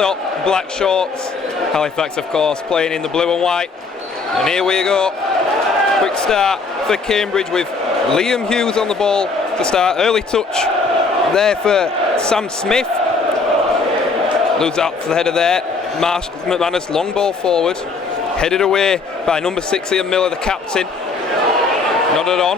top, black shorts. Halifax, of course, playing in the blue and white. And here we go. Quick start for Cambridge with Liam Hughes on the ball to start. Early touch there for Sam Smith. Moves out to the header there. McManus, long ball forward. Headed away by number 6 Ian Miller, the captain. Nodded on.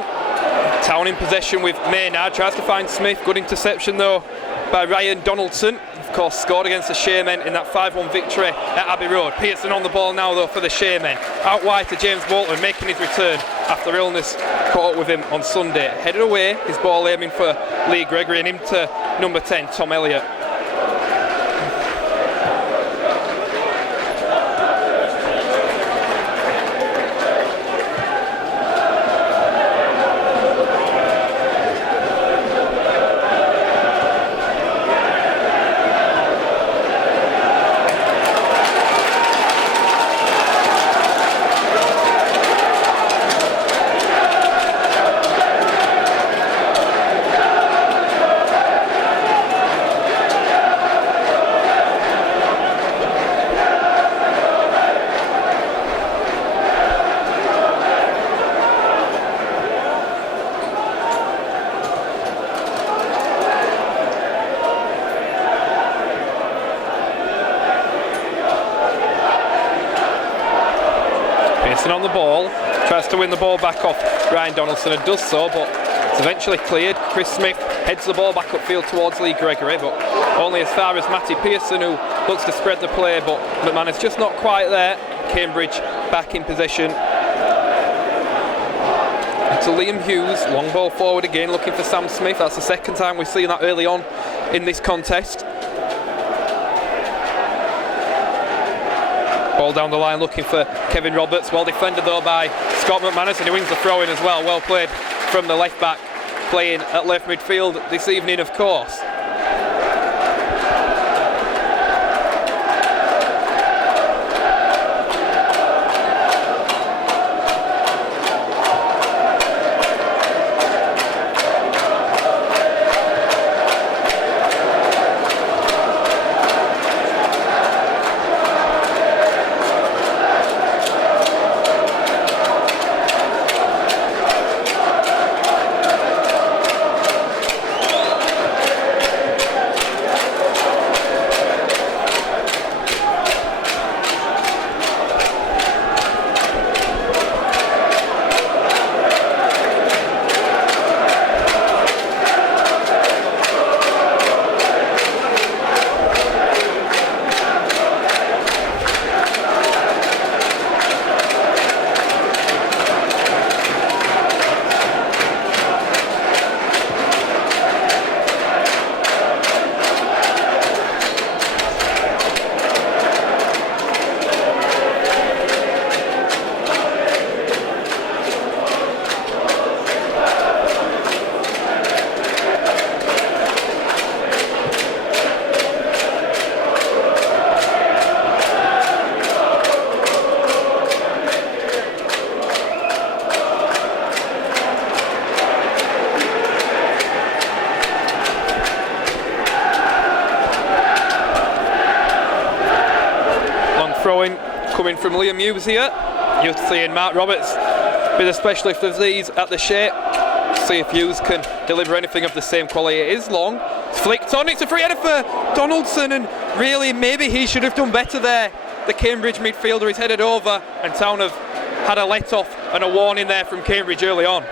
Town in possession with Maynard. Tries to find Smith. Good interception though by Ryan Donaldson. Of course, scored against the Sharemen in that 5-1 victory at Abbey Road. Pearson on the ball now though for the Sharemen. Out wide to James Bolton, making his return after illness caught up with him on Sunday. Headed away, his ball aiming for Lee Gregory and him to number 10, Tom Elliott. On the ball, tries to win the ball back off Ryan Donaldson and does so, but it's eventually cleared. Chris Smith heads the ball back upfield towards Lee Gregory, but only as far as Matty Pearson, who looks to spread the play, but McManus just not quite there. Cambridge back in possession. To Liam Hughes, long ball forward again, looking for Sam Smith. That's the second time we've seen that early on in this contest. Ball down the line looking for Kevin Roberts. Well defended though by Scott McManus, and he wins the throw in as well. Well played from the left back, playing at left midfield this evening, of course. Throwing coming from Liam Hughes here. You're seeing Mark Roberts be the specialist of these at the shape. See if Hughes can deliver anything of the same quality. It is long. It's flicked on. It's a free header for Donaldson, and really maybe he should have done better there. The Cambridge midfielder is headed over, and Town have had a let off and a warning there from Cambridge early on.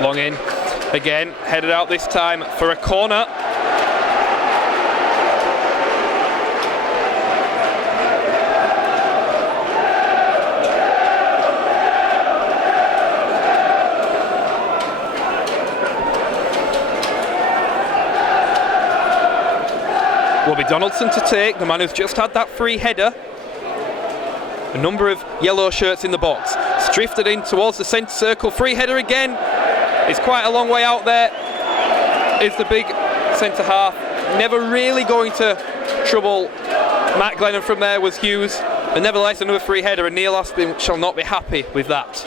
Long in, again, headed out this time for a corner. will be Donaldson to take, the man who's just had that free header. A number of yellow shirts in the box. It's drifted in towards the centre circle. Free header again. It's quite a long way out there. Is the big centre half. Never really going to trouble Matt Glennon from there was Hughes. But nevertheless, another free header, and Neil Aspin shall not be happy with that.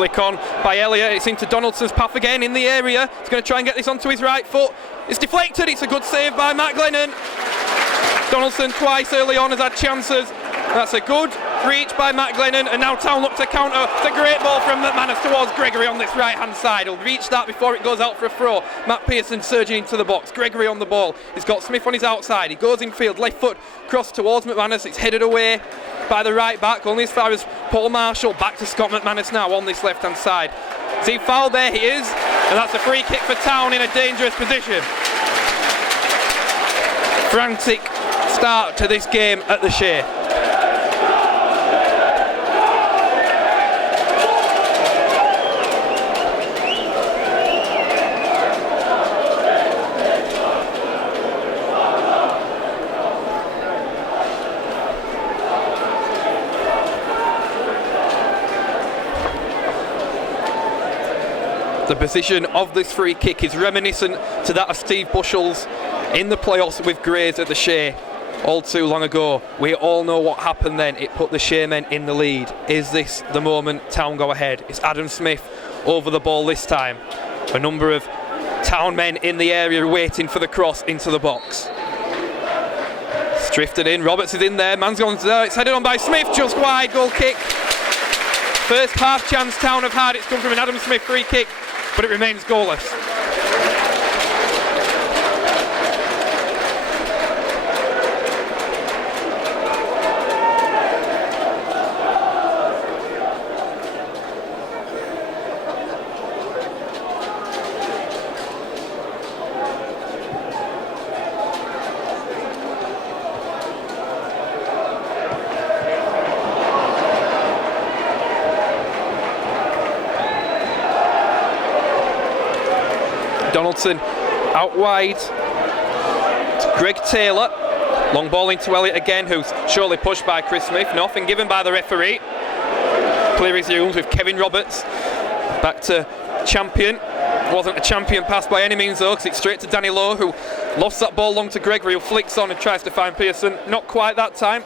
Flick on by Elliott, it's into Donaldson's path again in the area. He's going to try and get this onto his right foot. It's deflected, it's a good save by Matt Glennon. Donaldson twice early on has had chances. That's a good reach by Matt Glennon, and now Town look to counter. It's a great ball from McManus towards Gregory on this right hand side. He'll reach that before it goes out for a throw. Matt Pearson surging into the box. Gregory on the ball. He's got Smith on his outside. He goes in field, left foot cross towards McManus. It's headed away by the right back, only as far as Paul Marshall. Back to Scott McManus now on this left hand side. Is he fouled? There he is, and that's a free kick for Town in a dangerous position. Frantic start to this game at the Shea. The position of this free kick is reminiscent to that of Steve Bushell's in the playoffs with Grays at the Shea all too long ago. We all know what happened then. It put the Shea men in the lead. Is this the moment Town go ahead? It's Adam Smith over the ball this time. A number of Town men in the area waiting for the cross into the box. It's drifted in. Roberts is in there. Man's gone there. It's headed on by Smith. Just wide. Goal kick. First half chance Town have had. It's come from an Adam Smith free kick, but it remains goalless. Donaldson out wide to Greg Taylor. Long ball into Elliott again, who's surely pushed by Chris Smith. Nothing given by the referee. Clear resumes with Kevin Roberts. Back to Champion. Wasn't a Champion pass by any means though, because it's straight to Danny Lowe, who lost that ball long to Gregory, who flicks on and tries to find Pearson. Not quite that time.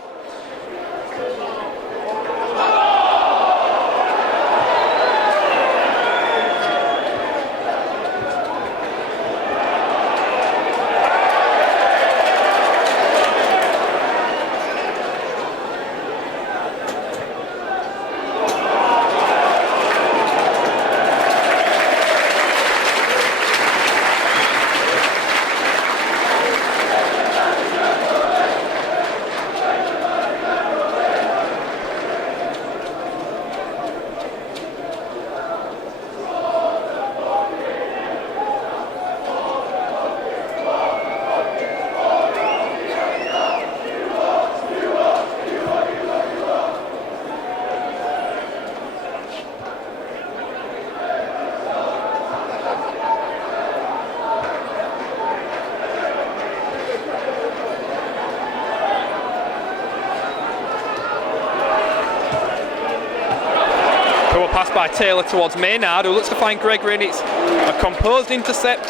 By Taylor towards Maynard, who looks to find Gregory, and it's a composed intercept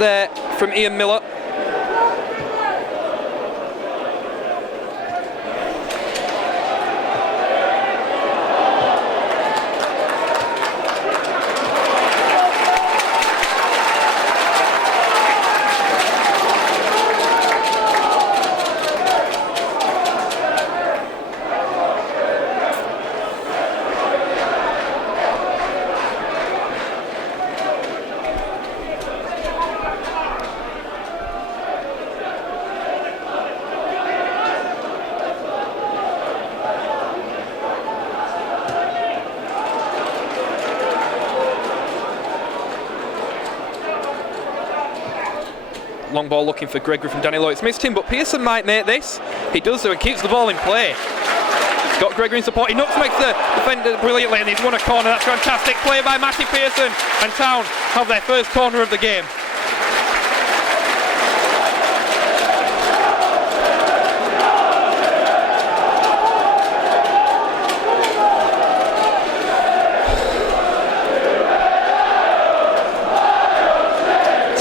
there from Ian Miller. Long ball looking for Gregory from Danny Lowe. It's missed him, but Pearson might make this. He does, so he keeps the ball in play. He's got Gregory in support. He knocks makes the defender brilliantly, and he's won a corner. That's fantastic play by Matty Pearson. And Town have their first corner of the game.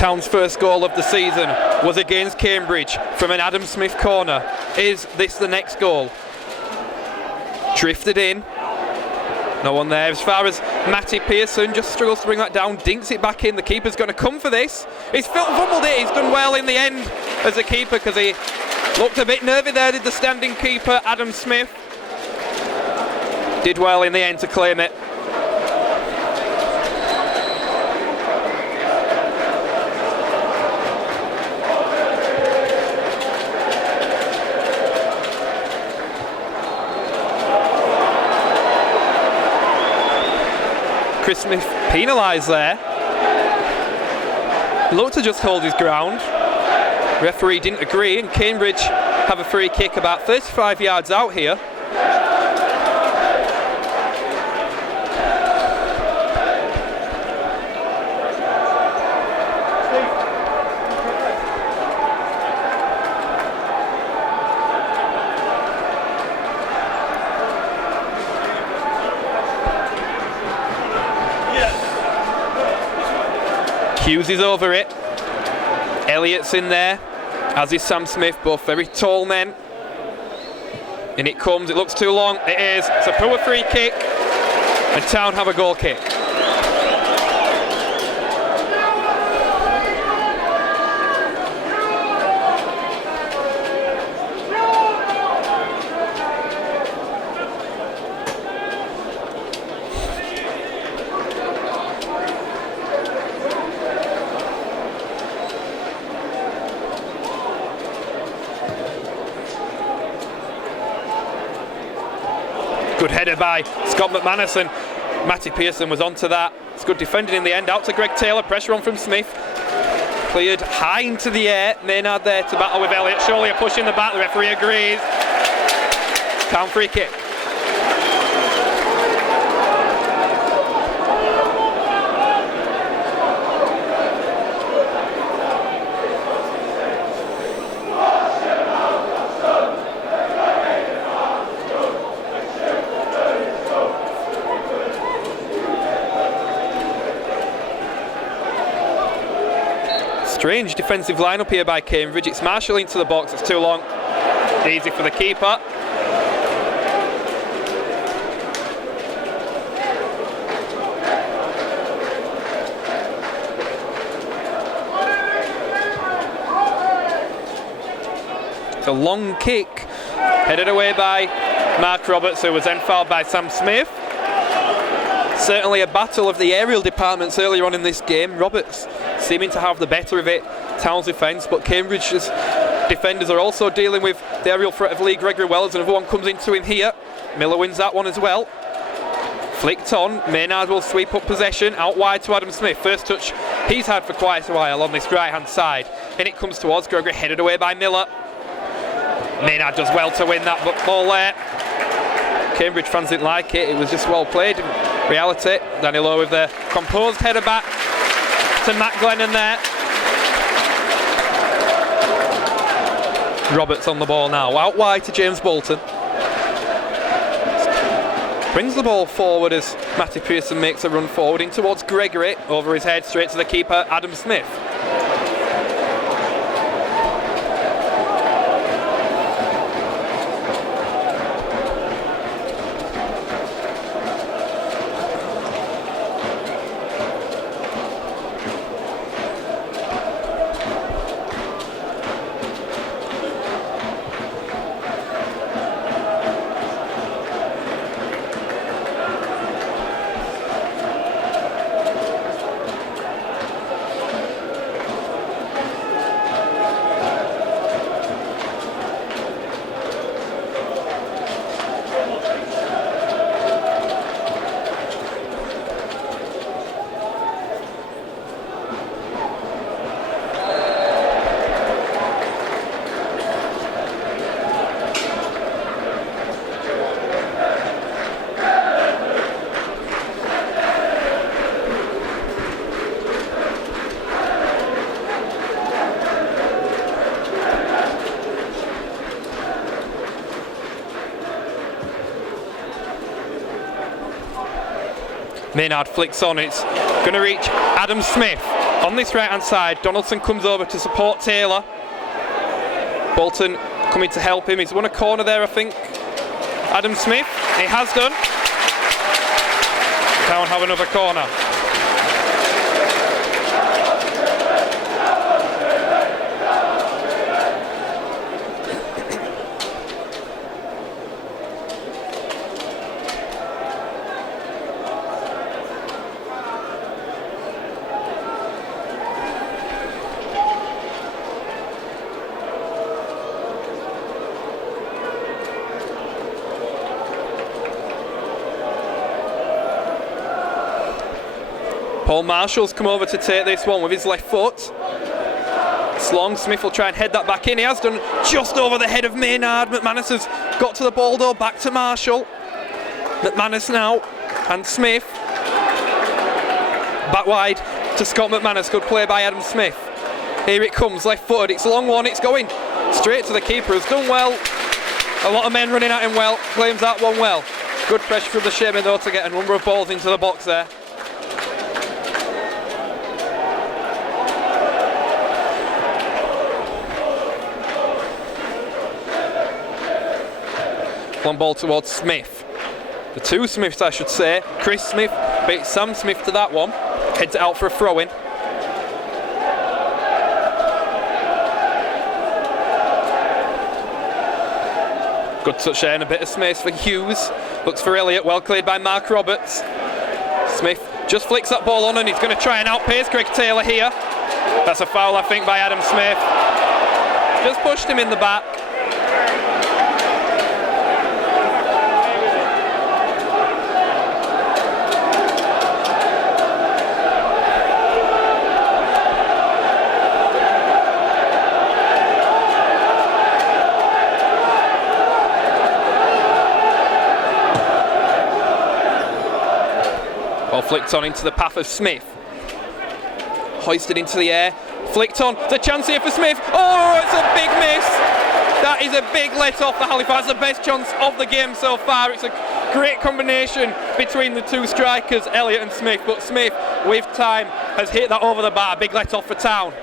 Town's first goal of the season was against Cambridge from an Adam Smith corner. Is this the next goal? Drifted in. No one there. As far as Matty Pearson just struggles to bring that down, dinks it back in. The keeper's going to come for this. He's fumbled it. He's done well in the end as a keeper because he looked a bit nervy there, did the standing keeper, Adam Smith. Did well in the end to claim it. Chris Smith penalised there. Looked to just hold his ground. Referee didn't agree, and Cambridge have a free kick about 35 yards out here. Hughes is over it. Elliott's in there, as is Sam Smith, both very tall men. And it comes, it looks too long. It is. It's a poor free kick, and Town have a goal kick. Good header by Scott McManus, and Matty Pearson was onto that. It's good defending in the end. Out to Greg Taylor, pressure on from Smith. Cleared high into the air. Maynard there to battle with Elliott. Surely a push in the back. The referee agrees. Town free kick. Strange defensive lineup here by Cambridge. It's Marshall into the box, it's too long. Easy for the keeper. It's a long kick, headed away by Mark Roberts, who was then fouled by Sam Smith. Certainly a battle of the aerial departments earlier on in this game. Roberts seeming to have the better of it, Town's defence, but Cambridge's defenders are also dealing with the aerial threat of Lee Gregory Wells. Another one comes into him here. Miller wins that one as well. Flicked on, Maynard will sweep up possession, out wide to Adam Smith. First touch he's had for quite a while on this right hand side, and it comes towards Gregory, headed away by Miller. Maynard does well to win that ball there. Cambridge fans didn't like it, it was just well played. In reality, Danny Lowe with the composed header back to Matt Glennon there. Roberts on the ball now, out wide to James Bolton. Brings the ball forward as Matty Pearson makes a run forward in towards Gregory, over his head straight to the keeper Adam Smith. Maynard flicks on, it's going to reach Adam Smith. On this right hand side, Donaldson comes over to support Taylor. Bolton coming to help him, he's won a corner there I think. Adam Smith, he has done. Town have another corner. Paul Marshall's come over to take this one with his left foot. It's long, Smith will try and head that back in. He has done just over the head of Maynard. McManus has got to the ball though, back to Marshall. McManus now, and Smith. Back wide to Scott McManus, good play by Adam Smith. Here it comes, left footed, it's a long one, it's going straight to the keeper, who's done well. A lot of men running at him well, claims that one well. Good pressure from the Sherman though to get a number of balls into the box there. One ball towards Smith. The two Smiths I should say. Chris Smith beats Sam Smith to that one. Heads it out for a throw-in. Good touch there and a bit of space for Hughes. Looks for Elliott, well cleared by Mark Roberts. Smith just flicks that ball on and he's going to try and outpace Greg Taylor here. That's a foul I think by Adam Smith. Just pushed him in the back. Ball flicked on into the path of Smith. Hoisted into the air. Flicked on. The chance here for Smith. Oh, it's a big miss. That is a big let off for Halifax. The best chance of the game so far. It's a great combination between the two strikers, Elliott and Smith. But Smith, with time, has hit that over the bar. Big let off for Town.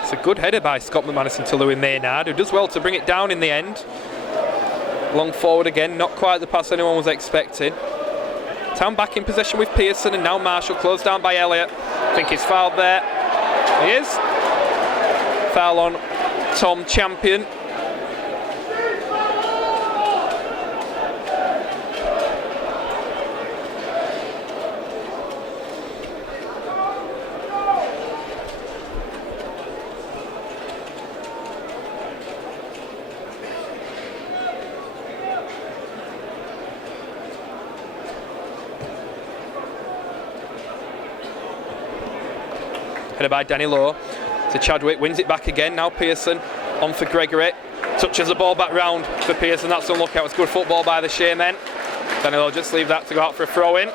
It's a good header by Scott McManus into Louis Maynard, who does well to bring it down in the end. Long forward again, not quite the pass anyone was expecting. Town back in possession with Pearson, and now Marshall closed down by Elliott. I think he's fouled there. He is. Foul on Tom Champion. Headed by Danny Lowe to Chadwick, wins it back again. Now Pearson on for Gregory, touches the ball back round for Pearson. That's unlucky. That was good football by the Shea men. Danny Lowe just leave that to go out for a throw in.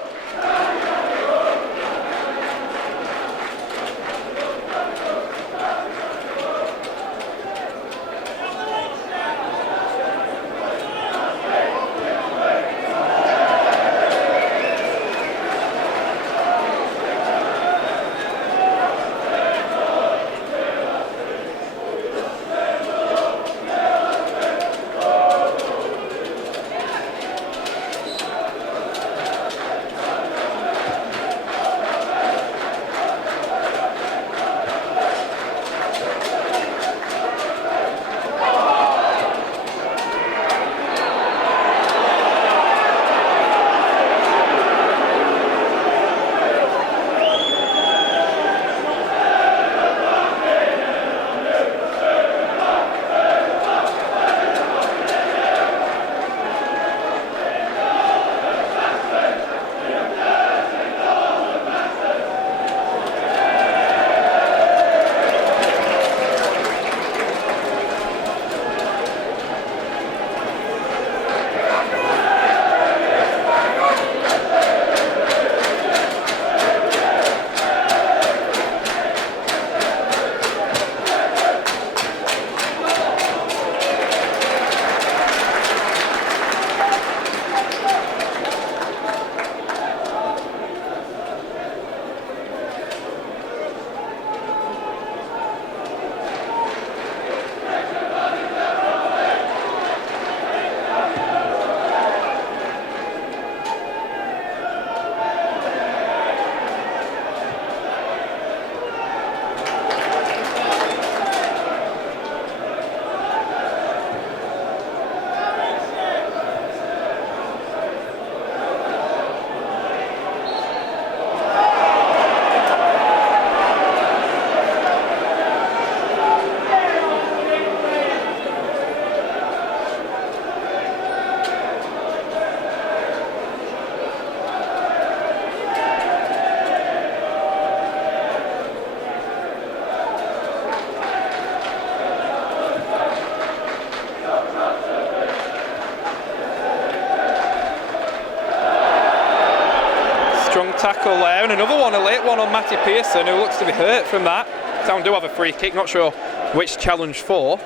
tackle there, and another one, a late one on Matty Pearson, who looks to be hurt from that. Town do have a free kick, not sure which challenge for.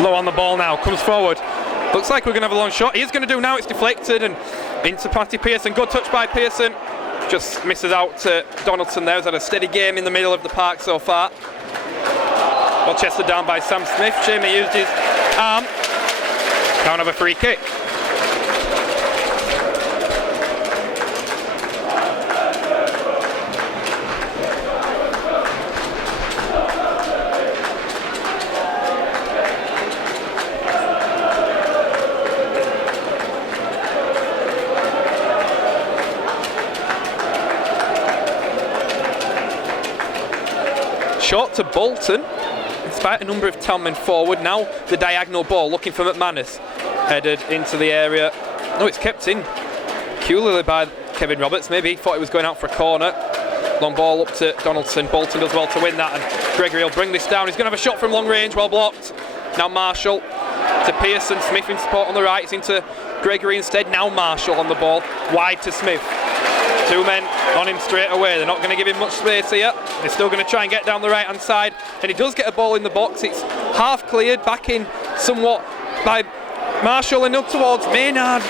Low on the ball now, comes forward. Looks like we're going to have a long shot. He's going to do now, it's deflected and into Matty Pearson. Good touch by Pearson. Just misses out to Donaldson there. He's had a steady game in the middle of the park so far. Well, chested down by Sam Smith. Shame he used his arm. Can't have a free kick. Short to Bolton, despite a number of town men forward. Now the diagonal ball, looking for McManus, headed into the area. No, it's kept in peculiarly by Kevin Roberts. Maybe he thought he was going out for a corner. Long ball up to Donaldson. Bolton does well to win that, and Gregory will bring this down. He's going to have a shot from long range, well blocked. Now Marshall to Pearson. Smith in support on the right. It's into Gregory instead. Now Marshall on the ball, wide to Smith. Two men on him straight away. They're not going to give him much space here. They're still going to try and get down the right hand side, and he does get a ball in the box. It's half cleared, back in somewhat by Marshall and up towards Maynard.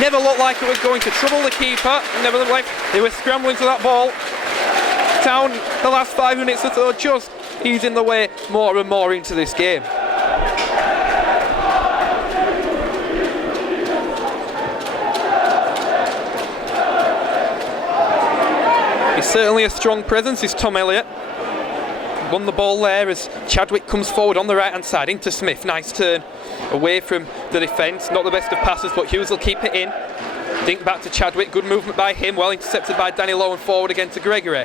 Never looked like it was going to trouble the keeper. Nevertheless, they were scrambling to that ball. Town, the last 5 minutes or so, just easing the way more and more into this game. He's certainly a strong presence, is Tom Elliott. Won the ball there as Chadwick comes forward on the right hand side into Smith. Nice turn away from the defence. Not the best of passes, but Hughes will keep it in. Dink back to Chadwick. Good movement by him. Well intercepted by Danny Lowe and forward again to Gregory.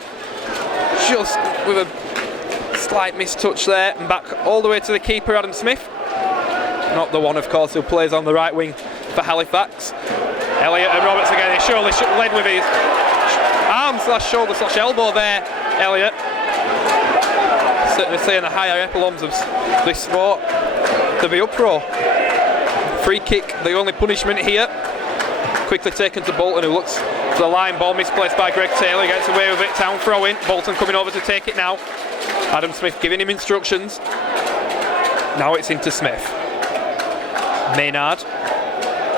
Just with a slight mistouch there, and back all the way to the keeper, Adam Smith. Not the one, of course, who plays on the right wing for Halifax. Elliott and Roberts again. He surely led with his arm / shoulder / elbow there, Elliott. Certainly seeing the higher echelons of this sport. There'll be uproar. Free kick, the only punishment here. Quickly taken to Bolton, who looks for the line ball, misplaced by Greg Taylor. He gets away with it, Town throw in. Bolton coming over to take it now. Adam Smith giving him instructions. Now it's into Smith. Maynard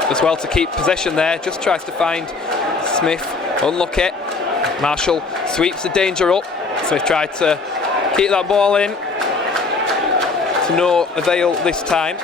as well to keep possession there. Just tries to find Smith. Unlucky. Marshall sweeps the danger up. Smith tried to keep that ball in, to no avail this time.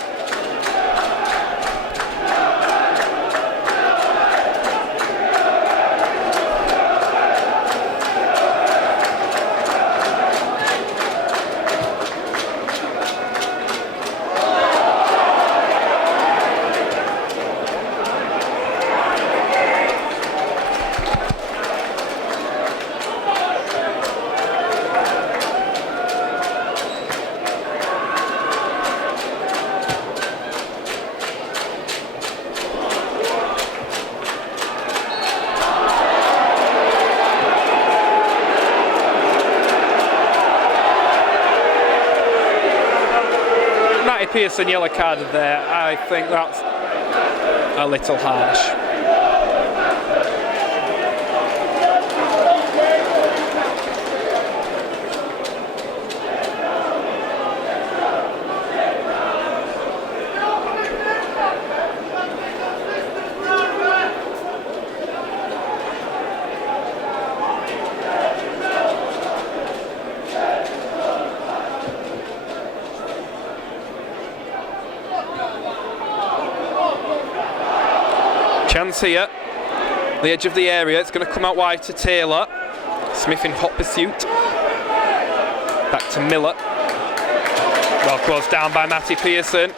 Pearson yellow carded there. I think that's a little harsh. Chance here, the edge of the area. It's going to come out wide to Taylor. Smith in hot pursuit. Back to Miller. Well closed down by Matty Pearson.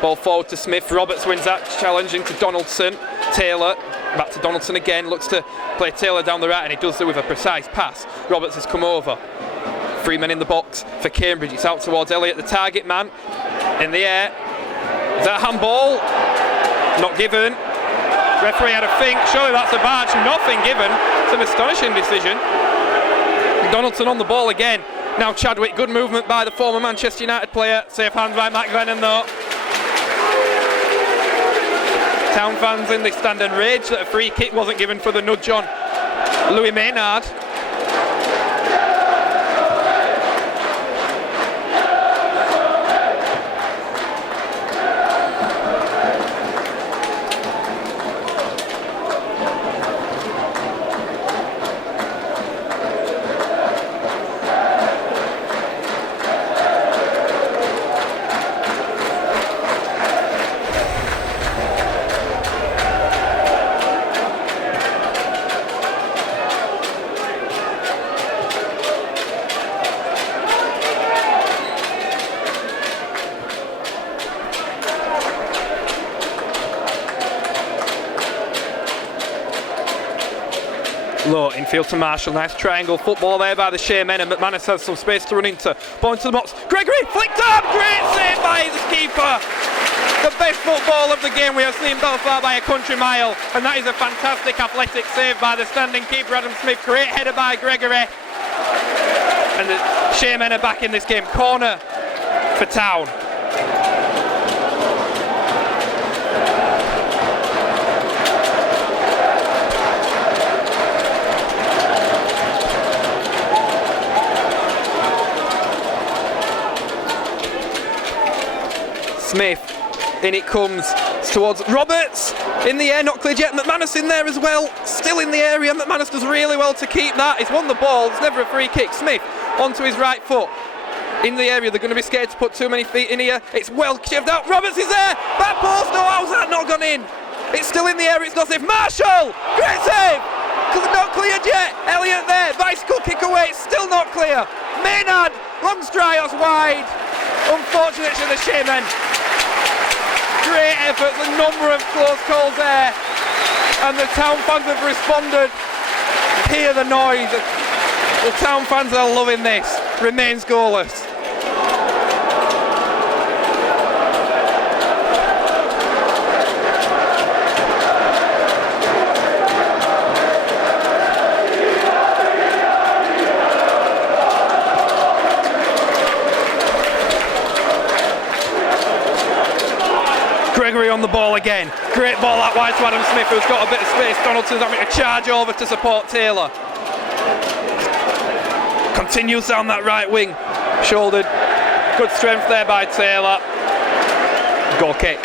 Ball forward to Smith. Roberts wins that challenge into Donaldson. Taylor back to Donaldson again. Looks to play Taylor down the right, and he does so with a precise pass. Roberts has come over. 3 men in the box for Cambridge. It's out towards Elliott, the target man. In the air. Is that a handball? Not given. Referee had a think. Surely that's a badge. Nothing given. It's an astonishing decision. Donaldson on the ball again. Now Chadwick. Good movement by the former Manchester United player. Safe hands by Matt Glennon though. Town fans in the stand and rage that a free kick wasn't given for the nudge on Louis Maynard. Low infield to Marshall, nice triangle football there by the Shaman, and McManus has some space to run into. Ball into the box, Gregory flicked up, great save by his keeper. The best football of the game we have seen so far by a country mile, and that is a fantastic athletic save by the standing keeper Adam Smith. Great header by Gregory, and the Shaman are back in this game. Corner for Town. Smith, in it comes towards Roberts, in the air, not cleared yet. McManus in there as well, still in the area. McManus does really well to keep that. He's won the ball, it's never a free kick. Smith onto his right foot, in the area. They're going to be scared to put too many feet in here. It's well shoved out. Roberts is there, back post. Oh, how's that not gone in? It's still in the air, it's not safe. Marshall, great save, not cleared yet. Elliott there, bicycle kick away, it's still not clear. Maynard, long strike, that's wide. Unfortunate to the Shaman. Great effort, a number of close calls there, and the Town fans have responded. Hear the noise. The Town fans are loving this. Remains goalless. Gregory on the ball again. Great ball that wide to Adam Smith, who's got a bit of space. Donaldson's having to charge over to support Taylor. Continues down that right wing. Shouldered. Good strength there by Taylor. Goal kick.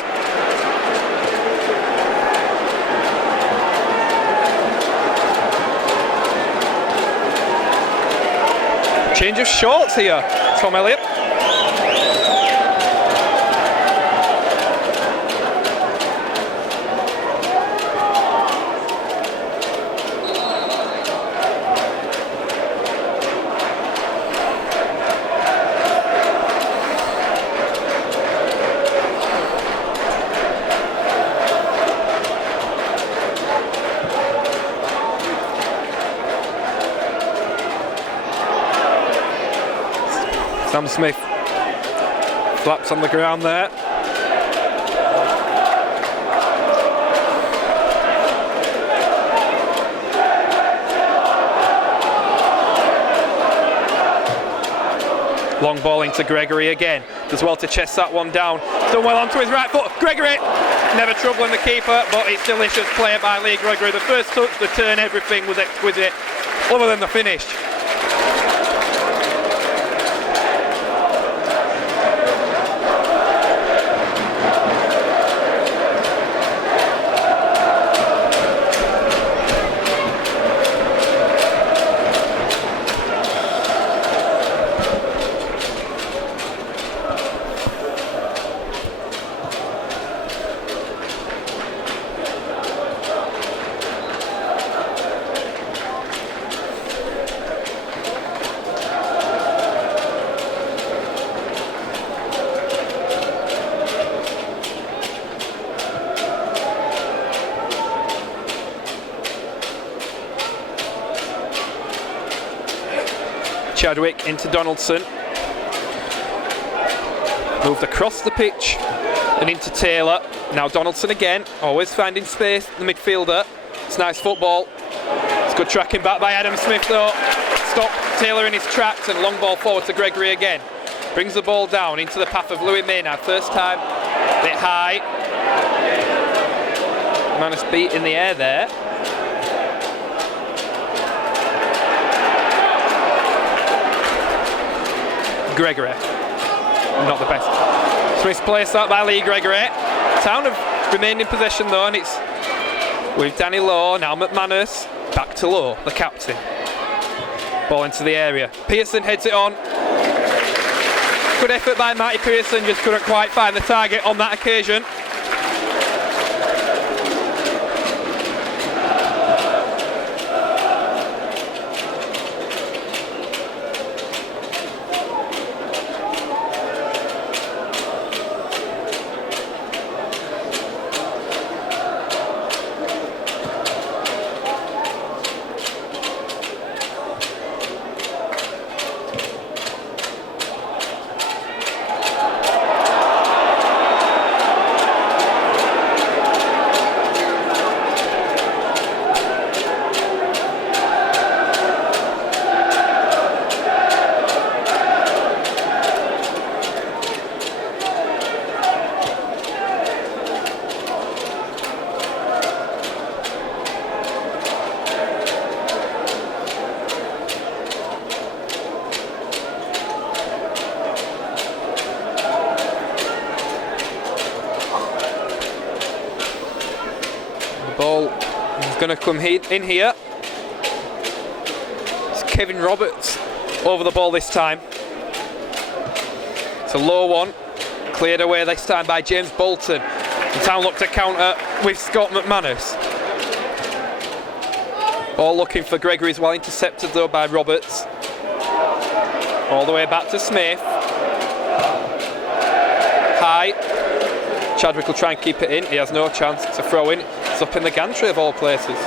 Change of shorts here. Tom Elliott. Sam Smith flaps on the ground there. Long ball into Gregory again. Does well to chest that one down. Done well onto his right foot. Gregory, never troubling the keeper, but it's delicious play by Lee Gregory. The first touch, the turn, everything was exquisite, other than the finish. Chadwick into Donaldson. Moved across the pitch and into Taylor. Now Donaldson again, always finding space, the midfielder. It's nice football. It's good tracking back by Adam Smith though. Stop Taylor in his tracks and long ball forward to Gregory again. Brings the ball down into the path of Louis Maynard. First time, a bit high. Manus beat in the air there. Gregory, not the best. Smith's placed that by Lee Gregory. Town have remained in possession though, and it's with Danny Lowe, now McManus, back to Lowe, the captain. Ball into the area. Pearson heads it on. Good effort by Matty Pearson, just couldn't quite find the target on that occasion. Ball is going to come in here. It's Kevin Roberts over the ball this time. It's a low one, cleared away this time by James Bolton. The Town look to counter with Scott McManus. Ball looking for Gregory as well, intercepted though by Roberts. All the way back to Smith. High. Chadwick will try and keep it in. He has no chance to throw in. It's up in the gantry of all places.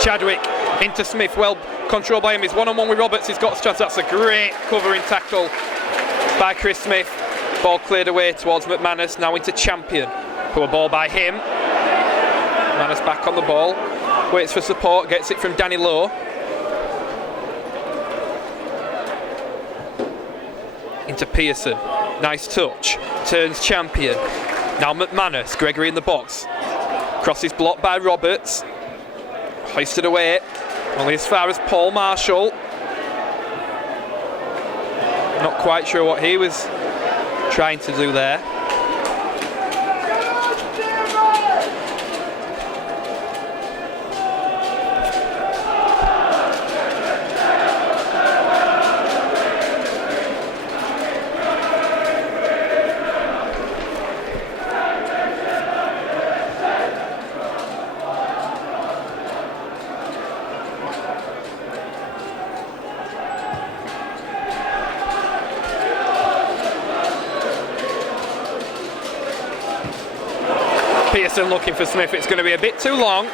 Chadwick into Smith, well controlled by him. He's one-on-one with Roberts. He's got a chance. That's a great covering tackle by Chris Smith. Ball cleared away towards McManus. Now into Champion. Poor ball by him. McManus back on the ball. Waits for support. Gets it from Danny Lowe. Into Pearson. Nice touch. Turns Champion. Now McManus. Gregory in the box. Crosses blocked by Roberts. Hoisted away, only as far as Paul Marshall. Not quite sure what he was trying to do there. Pearson looking for Smith. It's going to be a bit too long.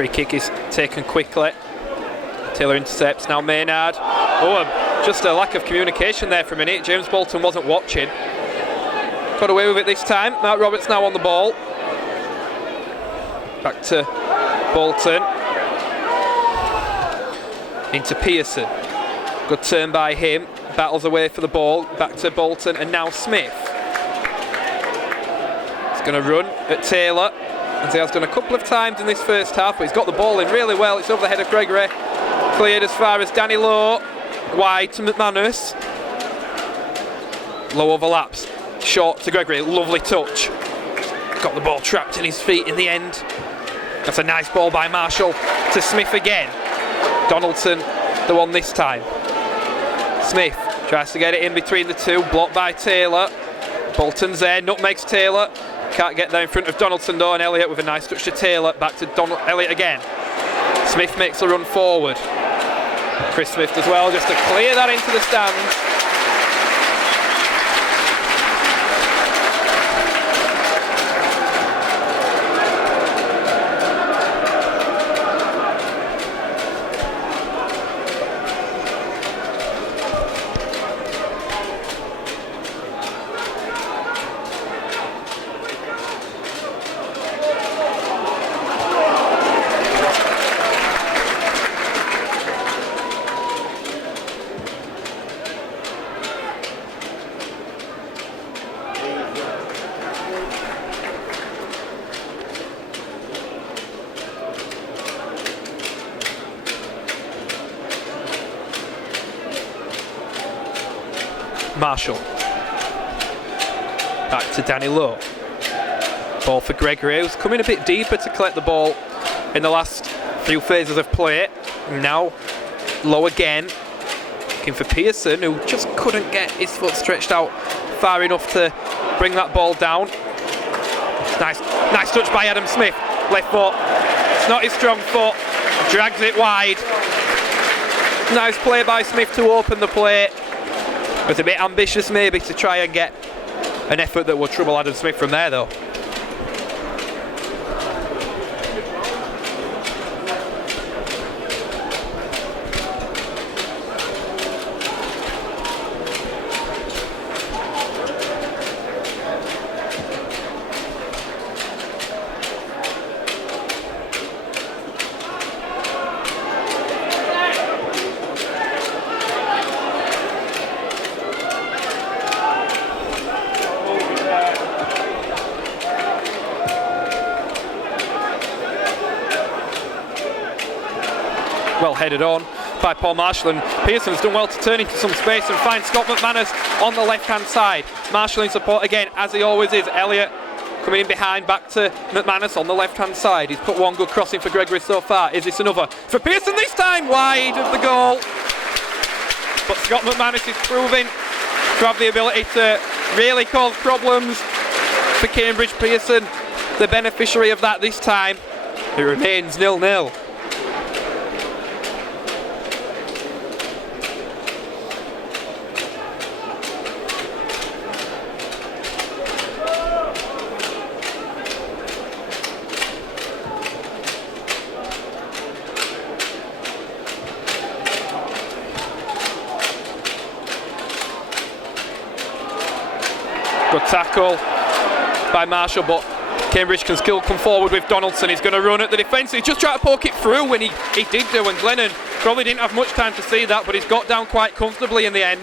Free kick is taken quickly. Taylor intercepts, now Maynard. Oh, just a lack of communication there for a minute. James Bolton wasn't watching. Got away with it this time. Mark Roberts now on the ball. Back to Bolton. Into Pearson. Good turn by him. Battles away for the ball. Back to Bolton and now Smith. He's going to run at Taylor, as he has done a couple of times in this first half, but he's got the ball in really well. It's over the head of Gregory. Cleared as far as Danny Lowe. Wide to McManus. Low overlaps. Short to Gregory. Lovely touch. Got the ball trapped in his feet in the end. That's a nice ball by Marshall to Smith again. Donaldson, the one this time. Smith tries to get it in between the two. Blocked by Taylor. Bolton's there. Nutmegs Taylor. Can't get there in front of Donaldson though, and Elliott with a nice touch to Taylor. Back to Elliott again. Smith makes a run forward. Chris Smith as well, just to clear that into the stands. Marshall. Back to Danny Lowe. Ball for Gregory, who's coming a bit deeper to collect the ball in the last few phases of play. Now Lowe again. Looking for Pearson, who just couldn't get his foot stretched out far enough to bring that ball down. Nice touch by Adam Smith. Left foot. It's not his strong foot. Drags it wide. Nice play by Smith to open the play. It was a bit ambitious maybe to try and get an effort that would trouble Adam Smith from there though. Well headed on by Paul Marshall, and Pearson's done well to turn into some space and find Scott McManus on the left hand side. Marshall in support again, as he always is. Elliott coming in behind, back to McManus on the left hand side. He's put one good crossing for Gregory so far. Is this another for Pearson this time? Wide of the goal, but Scott McManus is proving to have the ability to really cause problems for Cambridge. Pearson the beneficiary of that this time. It remains 0-0. Good tackle by Marshall, but Cambridge can still come forward with Donaldson. He's going to run at the defence. He's just trying to poke it through when he did do, and Glennon probably didn't have much time to see that, but he's got down quite comfortably in the end.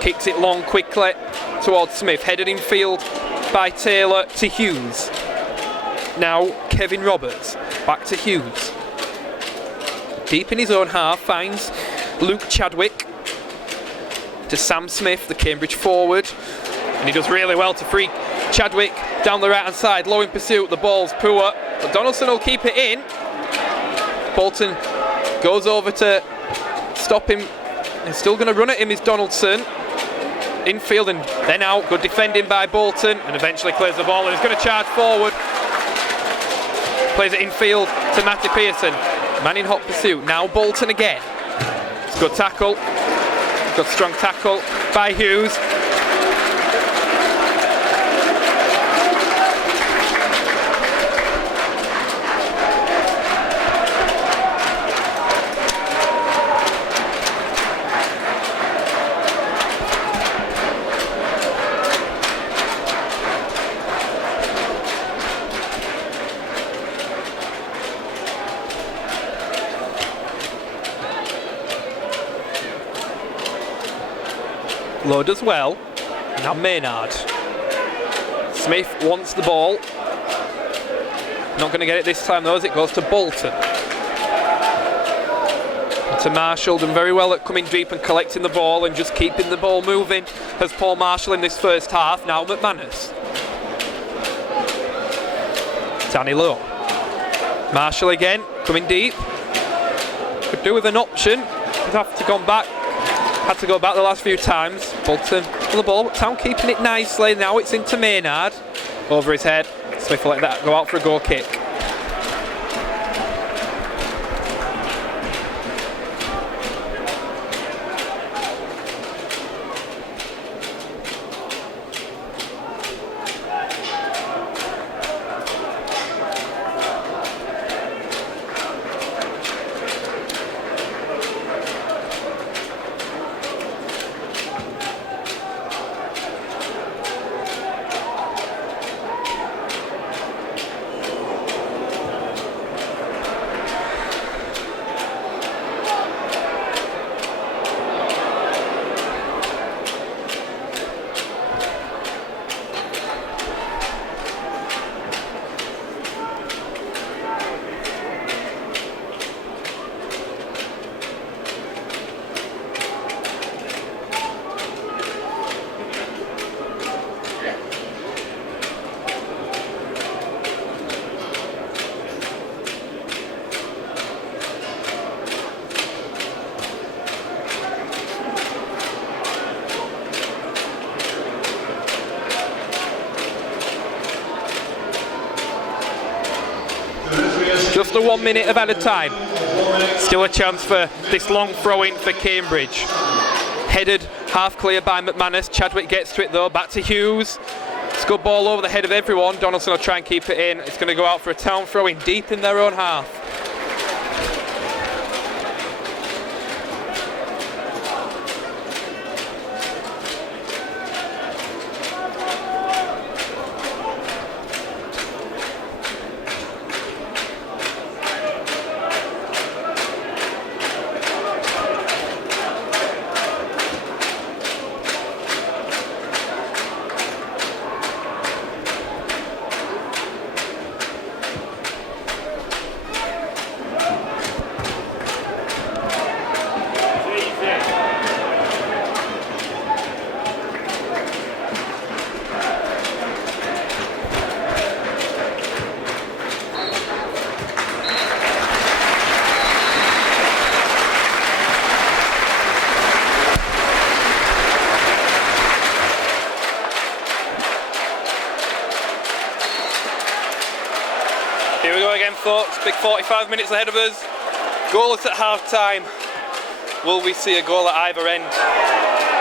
Kicks it long quickly towards Smith, headed in field by Taylor to Hughes. Now Kevin Roberts, back to Hughes. Deep in his own half, finds Luke Chadwick. To Sam Smith, the Cambridge forward, and he does really well to free Chadwick down the right hand side. Low in pursuit, the ball's poor, but Donaldson will keep it in. Bolton goes over to stop him, and still going to run at him is Donaldson. Infield and then out, good defending by Bolton, and eventually clears the ball and is going to charge forward. Plays it infield to Matty Pearson, man in hot pursuit. Now Bolton again. It's a good tackle. Good strong tackle by Hughes. Low does well. Now Maynard. Smith wants the ball. Not going to get it this time though, as it goes to Bolton. To Marshall, done very well at coming deep and collecting the ball and just keeping the ball moving as Paul Marshall in this first half. Now McManus. Danny Lowe. Marshall again, coming deep. Could do with an option. He'd have to go back. Had to go back the last few times. Bolton on the ball, but Town keeping it nicely. Now it's into Maynard. Over his head. Smith will let that go out for a goal kick. Just a 1 minute of added time. Still a chance for this long throw-in for Cambridge. Headed half clear by McManus. Chadwick gets to it though, back to Hughes. It's a good ball over the head of everyone. Donaldson will try and keep it in. It's going to go out for a Town throw-in deep in their own half. Here we go again, folks. Big 45 minutes ahead of us. Goalless at half time. Will we see a goal at either end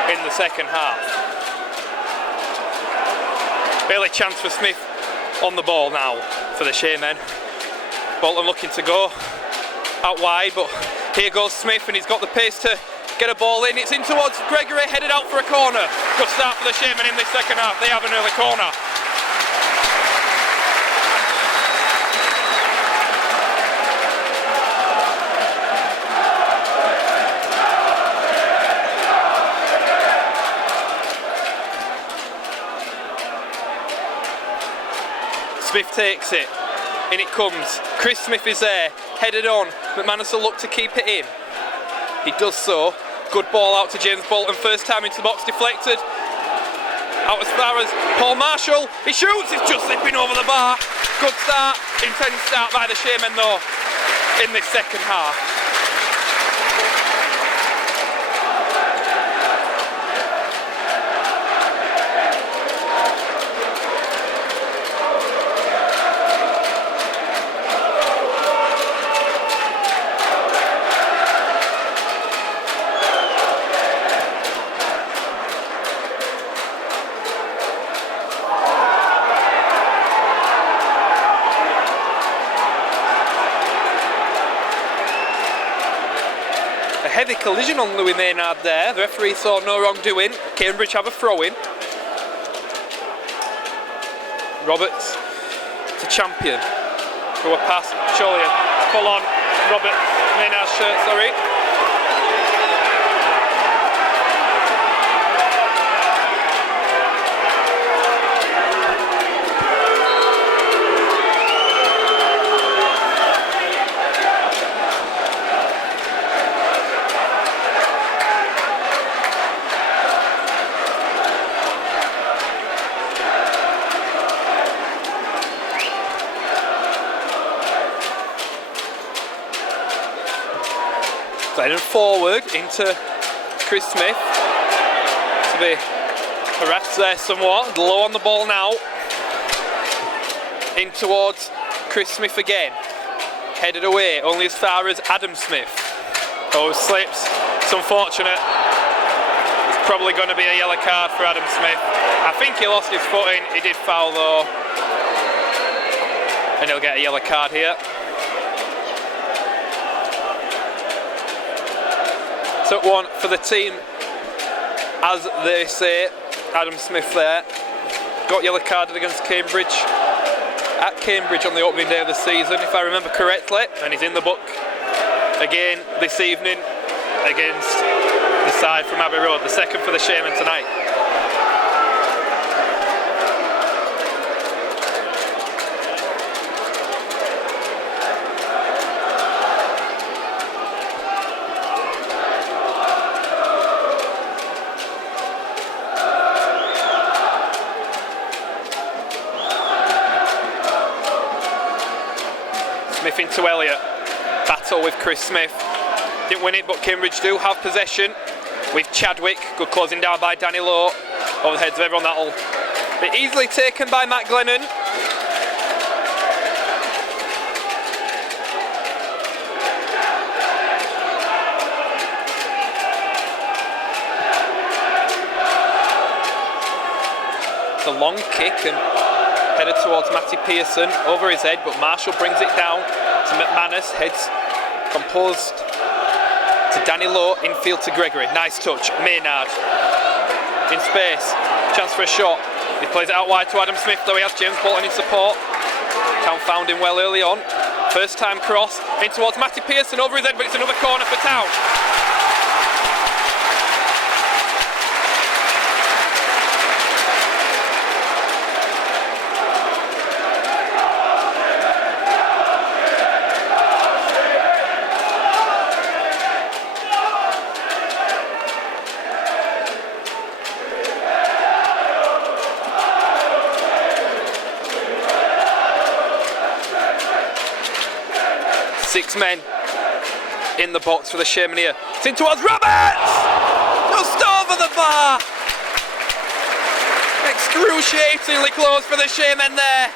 in the second half? Barely chance for Smith on the ball now for the Shamen. Bolton looking to go out wide, but here goes Smith and he's got the pace to get a ball in. It's in towards Gregory, headed out for a corner. Good start for the Shamen in this second half. They have an early corner. Smith takes it, in it comes. Chris Smith is there, headed on. McManus will look to keep it in. He does so. Good ball out to James Bolton, first time into the box, deflected. Out as far as Paul Marshall. He shoots, it's just slipping over the bar. Good start, intense start by the Shamen though, in this second half. Heavy collision on Louis Maynard there. The referee saw no wrongdoing. Cambridge have a throw-in. Roberts to Champion. Through a pass. Surely pull on Robert Maynard's shirt, sorry. Glennon forward into Chris Smith. To be harassed there somewhat. Low on the ball now. In towards Chris Smith again. Headed away only as far as Adam Smith. Oh, slips. It's unfortunate. It's probably going to be a yellow card for Adam Smith. I think he lost his footing. He did foul though. And he'll get a yellow card here. Took one for the team, as they say. Adam Smith there. Got yellow carded against Cambridge. At Cambridge on the opening day of the season, if I remember correctly, and he's in the book again this evening against the side from Abbey Road, the second for the Shaman tonight. Smith into Elliott. Battle with Chris Smith. Didn't win it, but Cambridge do have possession with Chadwick. Good closing down by Danny Lowe. Over the heads of everyone. That'll be easily taken by Matt Glennon. It's a long kick and headed towards Matty Pearson, over his head, but Marshall brings it down to McManus, heads composed to Danny Lowe, infield to Gregory. Nice touch, Maynard in space, chance for a shot. He plays it out wide to Adam Smith, though he has James Bolton in support. Town found him well early on. First time cross, in towards Matty Pearson, over his head, but it's another corner for Town. Six men in the box for the Shaman here. It's in towards Roberts! Just over the bar! Excruciatingly close for the Shaman there.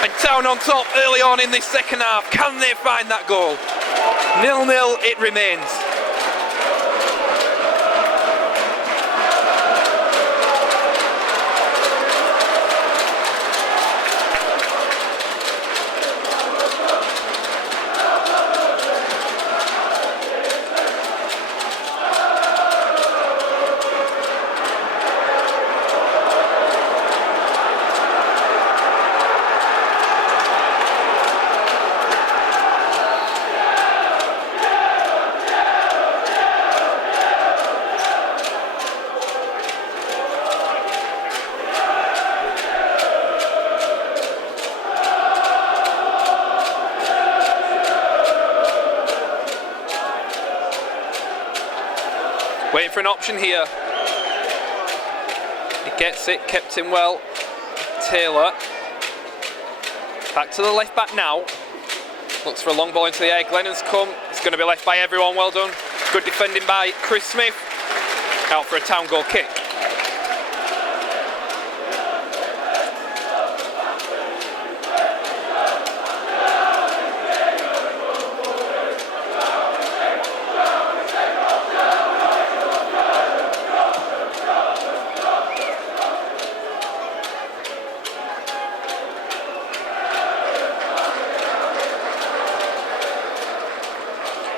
And Town on top early on in this second half. Can they find that goal? 0-0 it remains. Waiting for an option here. He gets it, kept him well. Taylor. Back to the left back now. Looks for a long ball into the air. Glennon's come. It's going to be left by everyone. Well done. Good defending by Chris Smith. Out for a Town goal kick.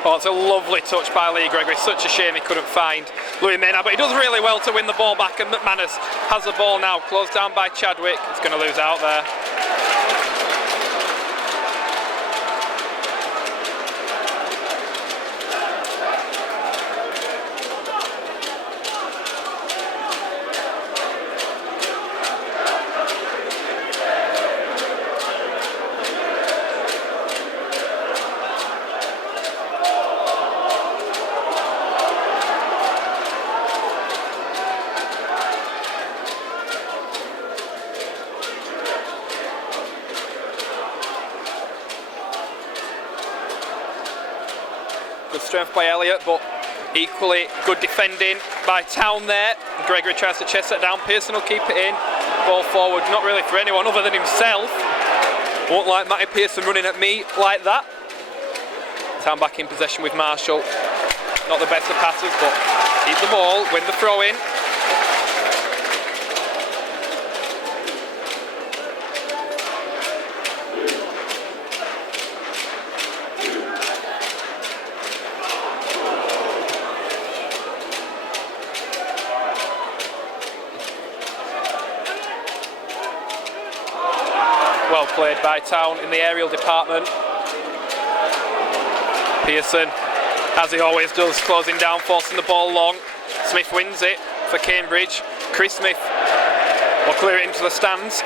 Oh, it's a lovely touch by Lee Gregory. Such a shame he couldn't find Louis Maynard, but he does really well to win the ball back, and McManus has the ball now, closed down by Chadwick. He's going to lose out there. strength by Elliott, but equally good defending by Town there. Gregory tries to chest that down. Pearson will keep it in. Ball forward, not really for anyone other than himself. Won't like Matty Pearson running at me like that. Town back in possession with Marshall. Not the best of passes, but keep the ball, win the throw in. Well played by Town in the aerial department. Pearson, as he always does, closing down, forcing the ball long. Smith wins it for Cambridge. Chris Smith will clear it into the stands.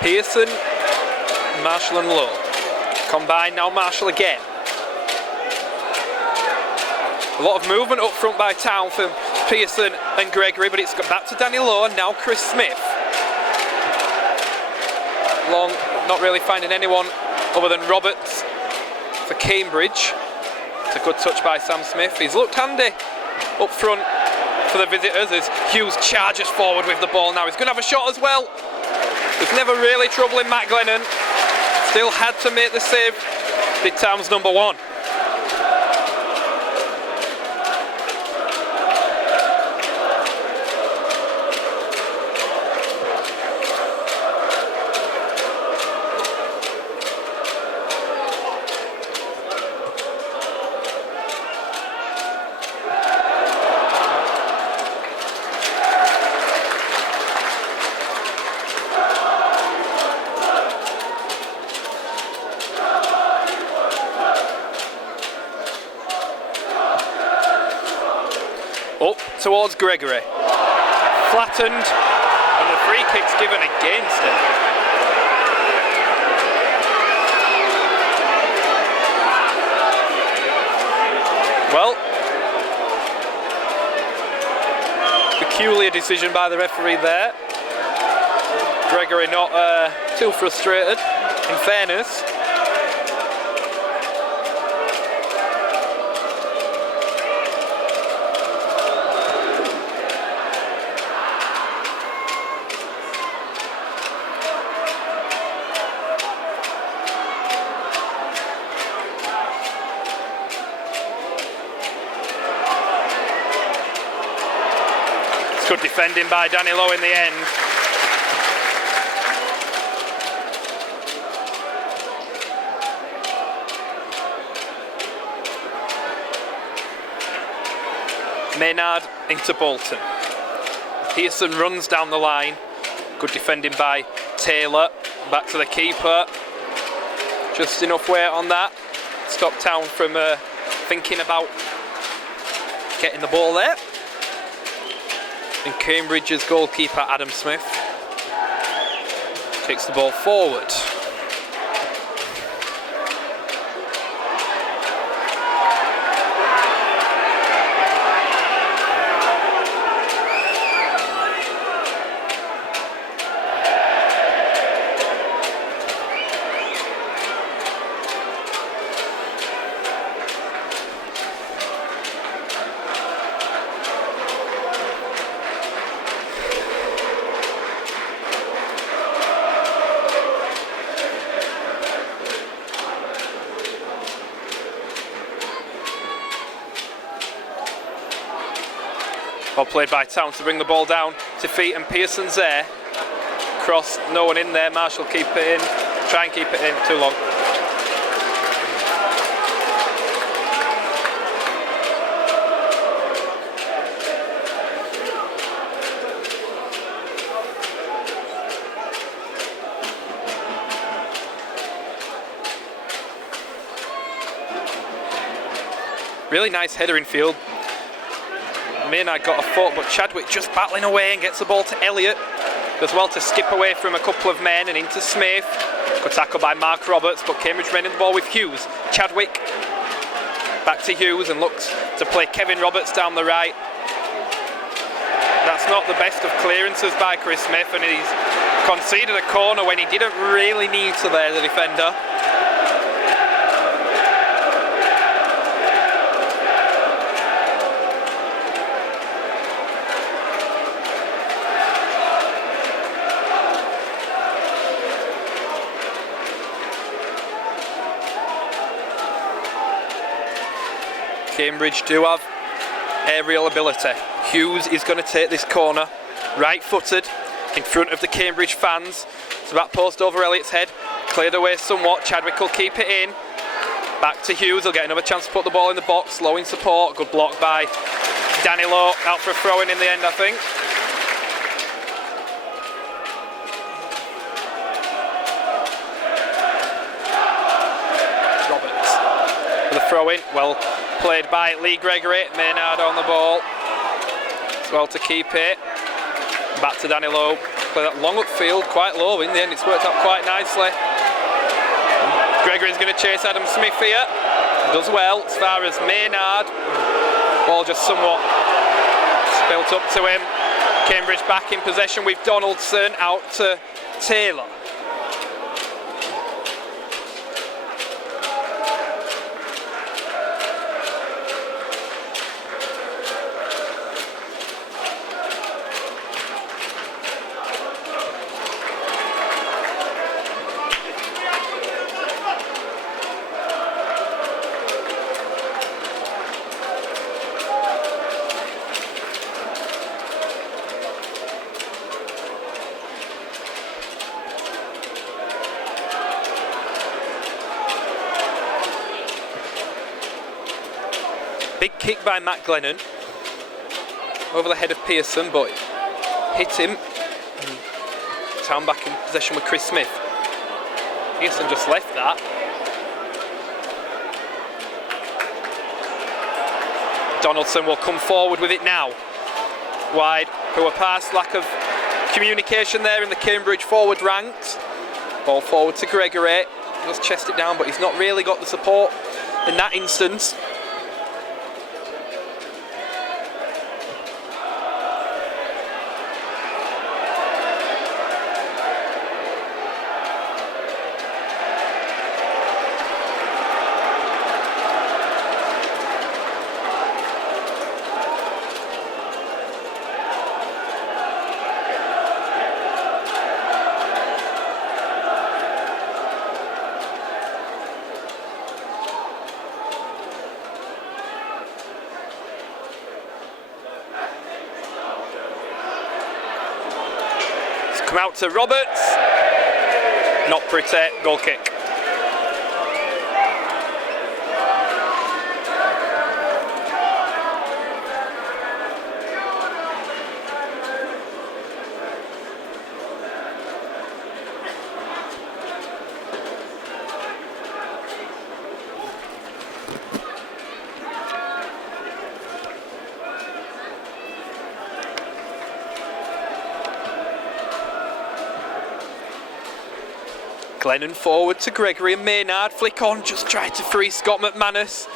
Pearson, Marshall and Lowe. Combined now, Marshall again. A lot of movement up front by Town from Pearson and Gregory, but it's got back to Danny Lowe and now Chris Smith. Long, not really finding anyone other than Roberts for Cambridge. It's a good touch by Sam Smith. He's looked handy up front for the visitors as Hughes charges forward with the ball now. He's going to have a shot as well. There's never really trouble in Matt Glennon. Still had to make the save. Did Town's number one. Up towards Gregory. Flattened, and the free kick's given against him. Well, peculiar decision by the referee there. Gregory not too frustrated, in fairness. Good defending by Danny Lowe in the end. Maynard into Bolton. Pearson runs down the line. Good defending by Taylor. Back to the keeper. Just enough weight on that. Stop Town from thinking about getting the ball there. And Cambridge's goalkeeper Adam Smith kicks the ball forward. Well played by Town to bring the ball down to feet, and Pearson's there. Cross, no one in there. Marshall keep it in. Try and keep it in. Too long. Really nice header in field. Maynard got a foot, but Chadwick just battling away and gets the ball to Elliott. Does well to skip away from a couple of men and into Smith. Good tackle by Mark Roberts, but Cambridge winning the ball with Hughes. Chadwick back to Hughes and looks to play Kevin Roberts down the right. That's not the best of clearances by Chris Smith, and he's conceded a corner when he didn't really need to there, the defender. Cambridge do have aerial ability. Hughes is going to take this corner, right-footed, in front of the Cambridge fans. It's back post over Elliott's head, cleared away somewhat. Chadwick will keep it in. Back to Hughes, he'll get another chance to put the ball in the box. Low in support, good block by Danilo, out for a throw-in the end, I think. Roberts with a throw-in, well played by Lee Gregory. Maynard on the ball, as well to keep it. Back to Danilo, play that long upfield, quite low in the end, it's worked out quite nicely. Gregory's going to chase Adam Smith here, does well as far as Maynard. Ball just somewhat spilt up to him. Cambridge back in possession with Donaldson, out to Taylor. Big kick by Matt Glennon over the head of Pearson, but hit him. Town back in possession with Chris Smith. Pearson just left that. Donaldson will come forward with it now. Wide, poor pass, lack of communication there in the Cambridge forward ranks. Ball forward to Gregory. Just chest it down, but he's not really got the support in that instance. Come out to Roberts, not pretty, goal kick. Glennon forward to Gregory and Maynard. Flick on, just tried to free Scott McManus.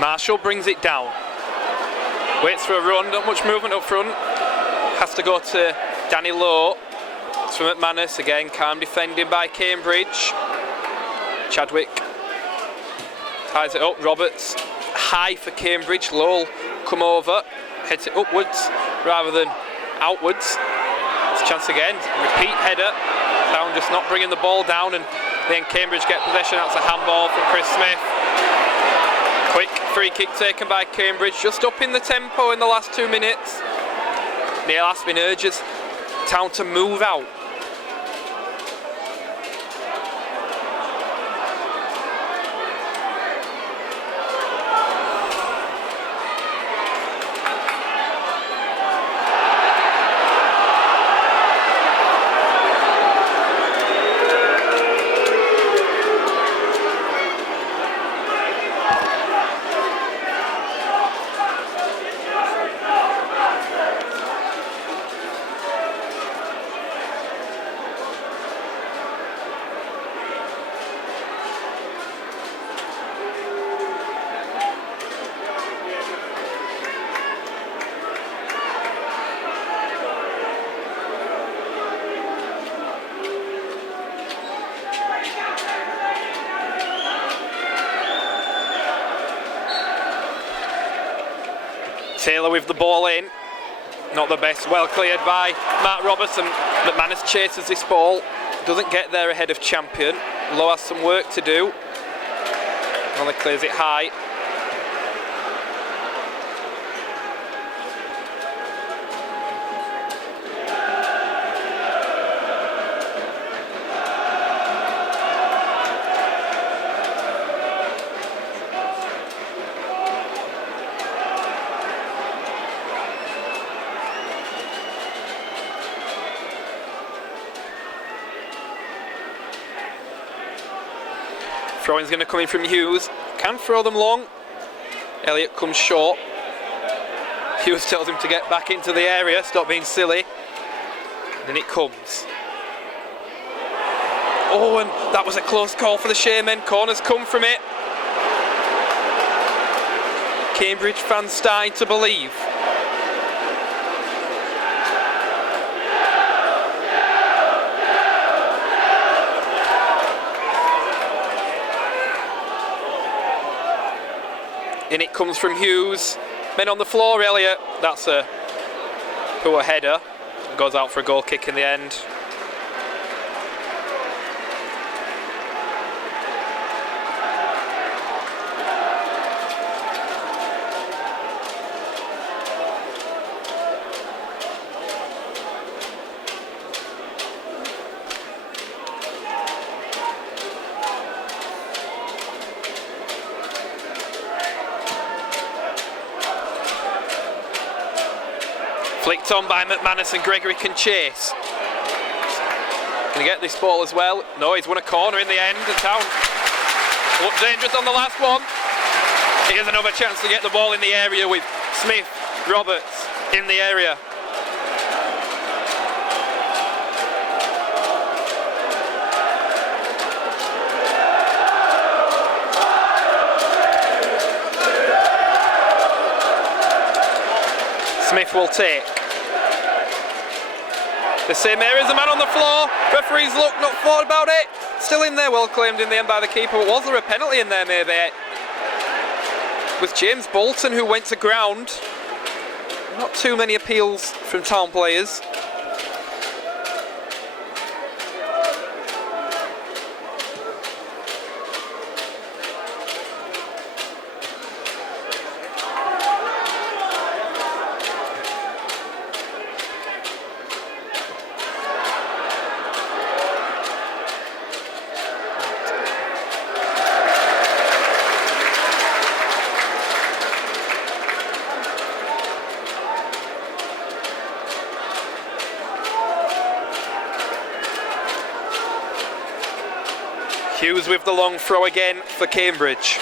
Marshall brings it down. Waits for a run, not much movement up front. Has to go to Danny Lowe. It's from McManus again, calm defending by Cambridge. Chadwick ties it up. Roberts high for Cambridge. Lowell come over, hit it upwards rather than outwards. It's a chance again, repeat header. Town just not bringing the ball down, and then Cambridge get possession. That's a handball from Chris Smith. Quick free kick taken by Cambridge, just up in the tempo in the last 2 minutes. Neil Aspin urges Town to move out. Taylor with the ball in, not the best, well cleared by Matt Robertson. McManus chases this ball, doesn't get there ahead of champion. Lowe has some work to do, only clears it high. Throwing's going to come in from Hughes. Can throw them long. Elliott comes short. Hughes tells him to get back into the area, stop being silly. Then it comes. Oh, and that was a close call for the Shamen. Corners come from it. Cambridge fans starting to believe. In it comes from Hughes. Men on the floor, Elliott. That's a poor header. Goes out for a goal kick in the end. Flicked on by McManus, and Gregory can chase. Can he get this ball as well? No, he's won a corner in the end. The Town looked dangerous on the last one. Here's another chance to get the ball in the area with Smith, Roberts in the area. Smith will take. The same area as the man on the floor. Referees look, not thought about it. Still in there, well claimed in the end by the keeper. But was there a penalty in there maybe? It was James Bolton who went to ground. Not too many appeals from Town players. Hughes with the long throw again for Cambridge.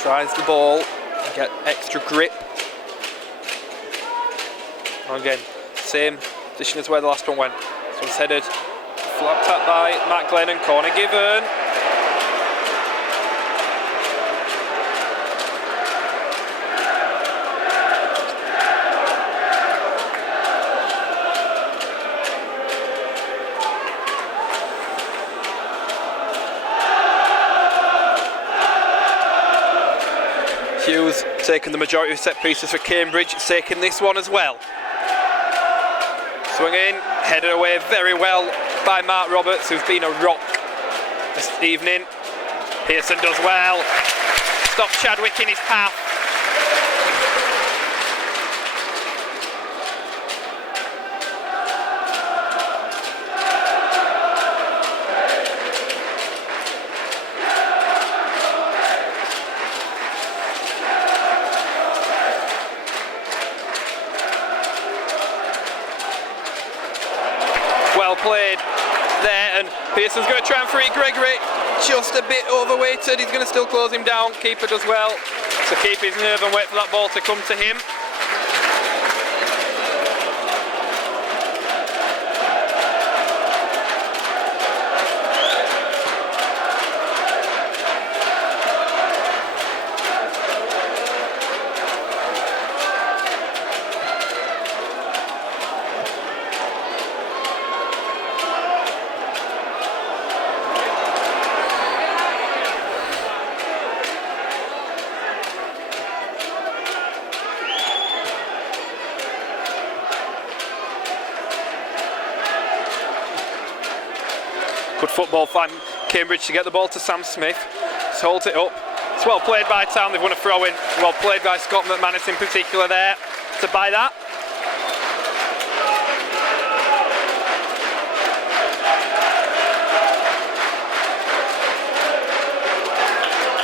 Tries the ball, get extra grip. And again, same position as where the last one went. This one's headed, flapped at by Matt Glennon, corner given. Hughes taken the majority of set pieces for Cambridge. It's taken this one as well. Swung in, headed away very well by Mark Roberts, who's been a rock this evening. Pearson does well. Stops Chadwick in his path. Well played there, and Pearson's going to try and free Gregory. Just a bit overweighted. He's going to still close him down. Keeper does well to keep his nerve and wait for that ball to come to him. Good football from Cambridge to get the ball to Sam Smith. Just holds it up. It's well played by Town. They've won a throw-in. Well played by Scott McManus in particular there to buy that.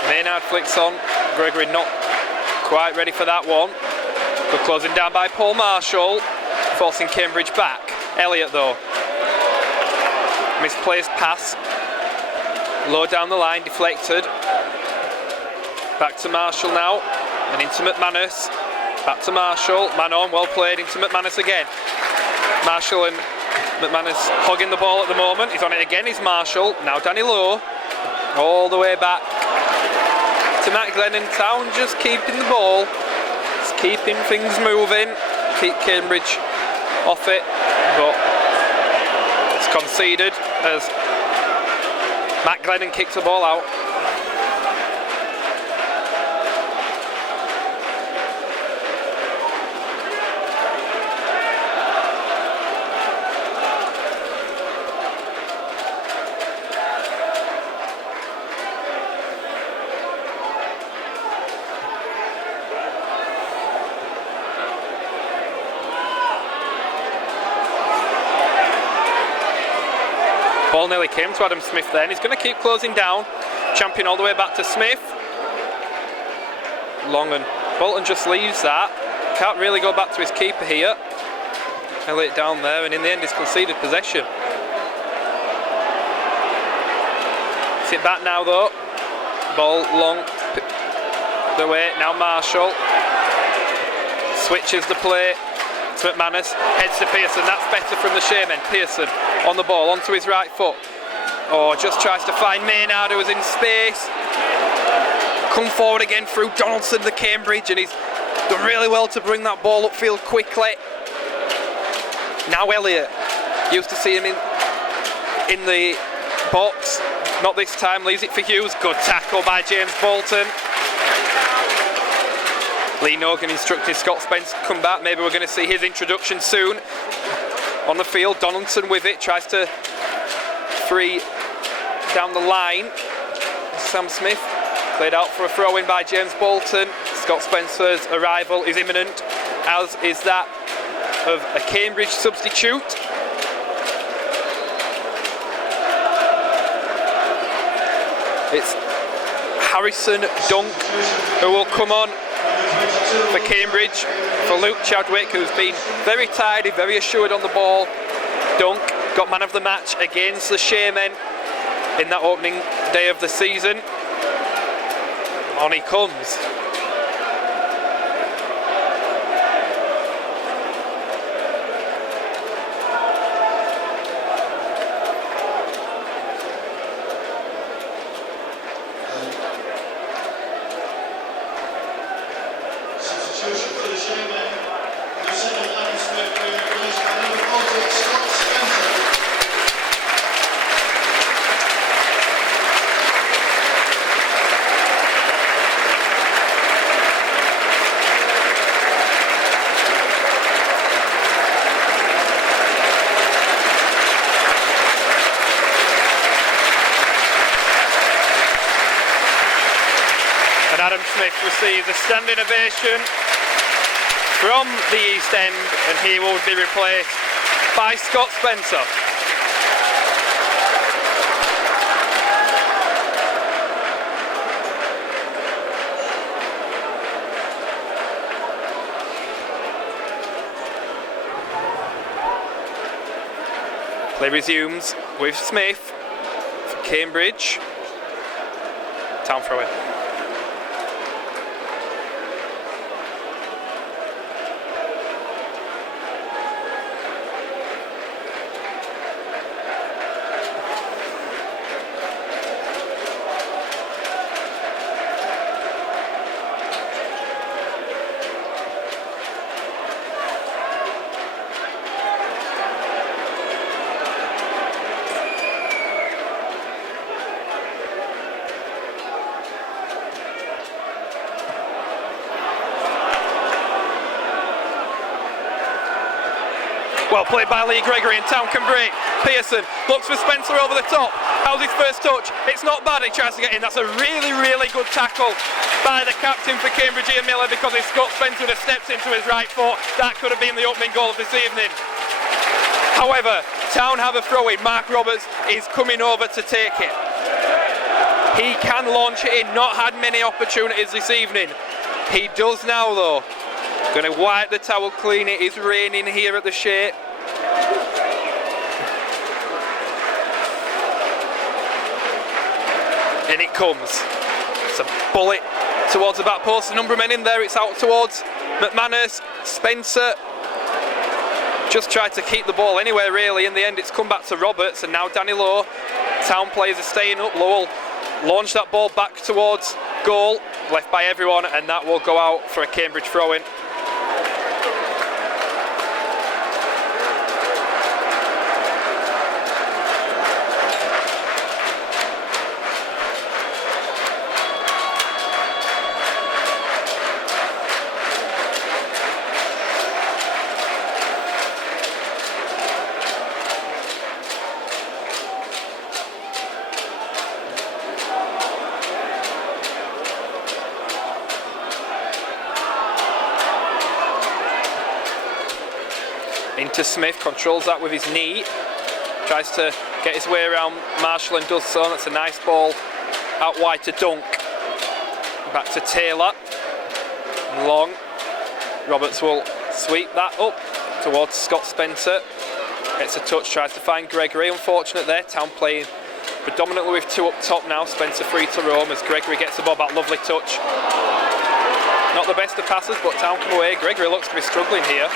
Maynard flicks on. Gregory not quite ready for that one. Good closing down by Paul Marshall, forcing Cambridge back. Elliott though. Misplaced pass, low down the line, deflected. Back to Marshall now, and into McManus. Back to Marshall, man on, well played, into McManus again. Marshall and McManus hogging the ball at the moment. He's on it again, he's Marshall. Now Danny Lowe, all the way back to Matt Glennon. Town just keeping the ball, just keeping things moving, keep Cambridge off it, but conceded as Matt Glennon kicks the ball out. Ball nearly came to Adam Smith then. He's going to keep closing down. Champion all the way back to Smith. Long and Bolton just leaves that. Can't really go back to his keeper here. Elliott down there, and in the end he's conceded possession. Sit back now though. Ball long the way. Now Marshall switches the play to McManus, heads to Pearson. That's better from the Shaman. Pearson on the ball, onto his right foot. Oh, just tries to find Maynard, who was in space. Come forward again through Donaldson, the Cambridge, and he's done really well to bring that ball upfield quickly. Now Elliott, used to see him in the box, not this time, leaves it for Hughes. Good tackle by James Bolton. Lee Nogan instructed Scott Spence to come back. Maybe we're going to see his introduction soon. On the field, Donaldson with it, tries to free down the line. Sam Smith played out for a throw-in by James Bolton. Scott Spencer's arrival is imminent, as is that of a Cambridge substitute. It's Harrison Dunk who will come on for Cambridge, for Luke Chadwick, who's been very tidy, very assured on the ball. Dunk got man of the match against the Shamen in that opening day of the season. On he comes. Substitution for the Shamen. The second Adam Smith being replaced by number 40, Scott Spencer. receives a standing ovation from the East End, and he will be replaced by Scott Spencer. Play resumes with Smith for Cambridge. Town throw in. Well played by Lee Gregory, and Town can break. Pearson looks for Spencer over the top. How's his first touch? It's not bad, he tries to get in. That's a really, really good tackle by the captain for Cambridge, Ian Miller, because if Scott Spencer would have stepped into his right foot, that could have been the opening goal of this evening. However, Town have a throw in. Mark Roberts is coming over to take it. He can launch it in, not had many opportunities this evening. He does now though. Going to wipe the towel clean. It is raining here at the Shape. And it comes. It's a bullet towards the back post. A number of men in there. It's out towards McManus. Spencer just tried to keep the ball anywhere really. In the end it's come back to Roberts, and now Danny Lowe. Town players are staying up. Lowell launch that ball back towards goal. Left by everyone, and that will go out for a Cambridge throw-in. Into Smith, controls that with his knee, tries to get his way around Marshall and does so. That's a nice ball out wide to Dunk. Back to Taylor. Long. Roberts will sweep that up towards Scott Spencer. Gets a touch, tries to find Gregory. Unfortunate there. Town playing predominantly with two up top now. Spencer free to roam as Gregory gets the ball back. Lovely touch. Not the best of passes, but Town come away. Gregory looks to be struggling here.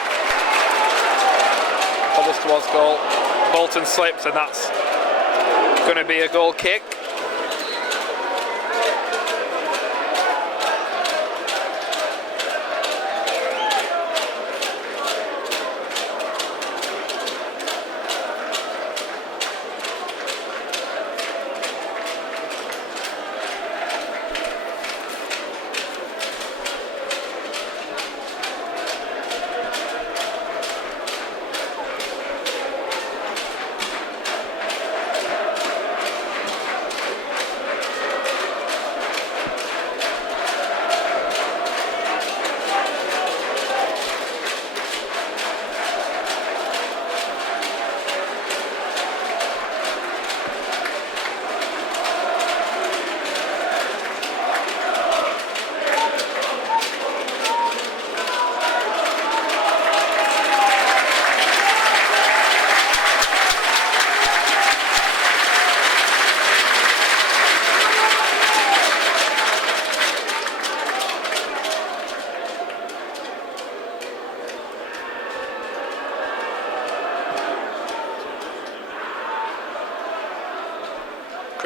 Bobbles towards goal. Bolton slips, and that's going to be a goal kick.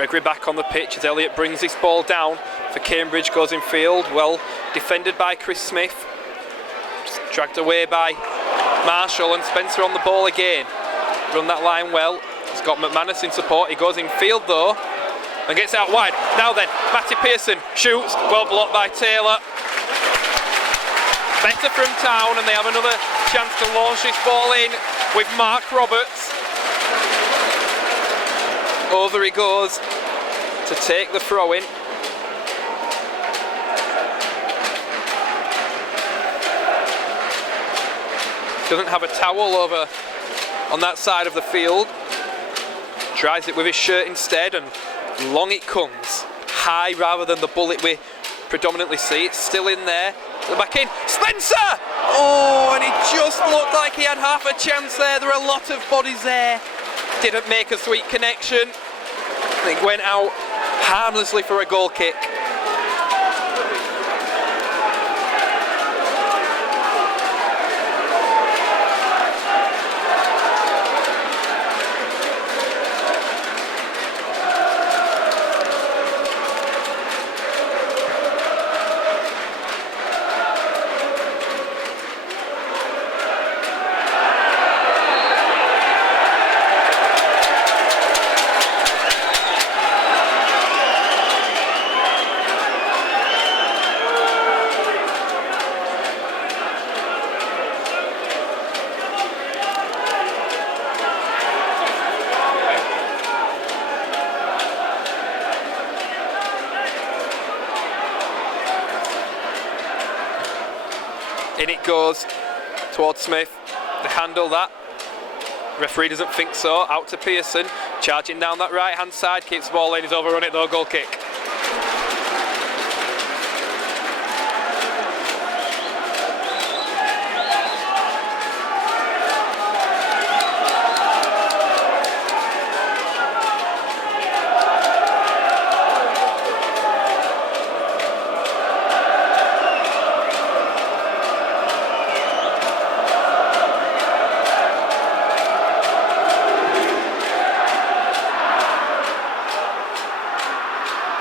Gregory back on the pitch as Elliott brings this ball down for Cambridge, goes in field, well defended by Chris Smith, just dragged away by Marshall, and Spencer on the ball again. Run that line well, he's got McManus in support, he goes in field though and gets out wide. Now then, Matty Pearson shoots, well blocked by Taylor. Better from Town, and they have another chance to launch this ball in with Mark Roberts. Over he goes to take the throw in. Doesn't have a towel over on that side of the field. Tries it with his shirt instead, and long it comes. High rather than the bullet we predominantly see. It's still in there. The back in. Spencer! Oh, and he just looked like he had half a chance there. There are a lot of bodies there. Didn't make a sweet connection. It went out harmlessly for a goal kick. In it goes towards Smith. They handle that. Referee doesn't think so. Out to Pearson. Charging down that right hand side. Keeps the ball in. He's overrun it though. Goal kick.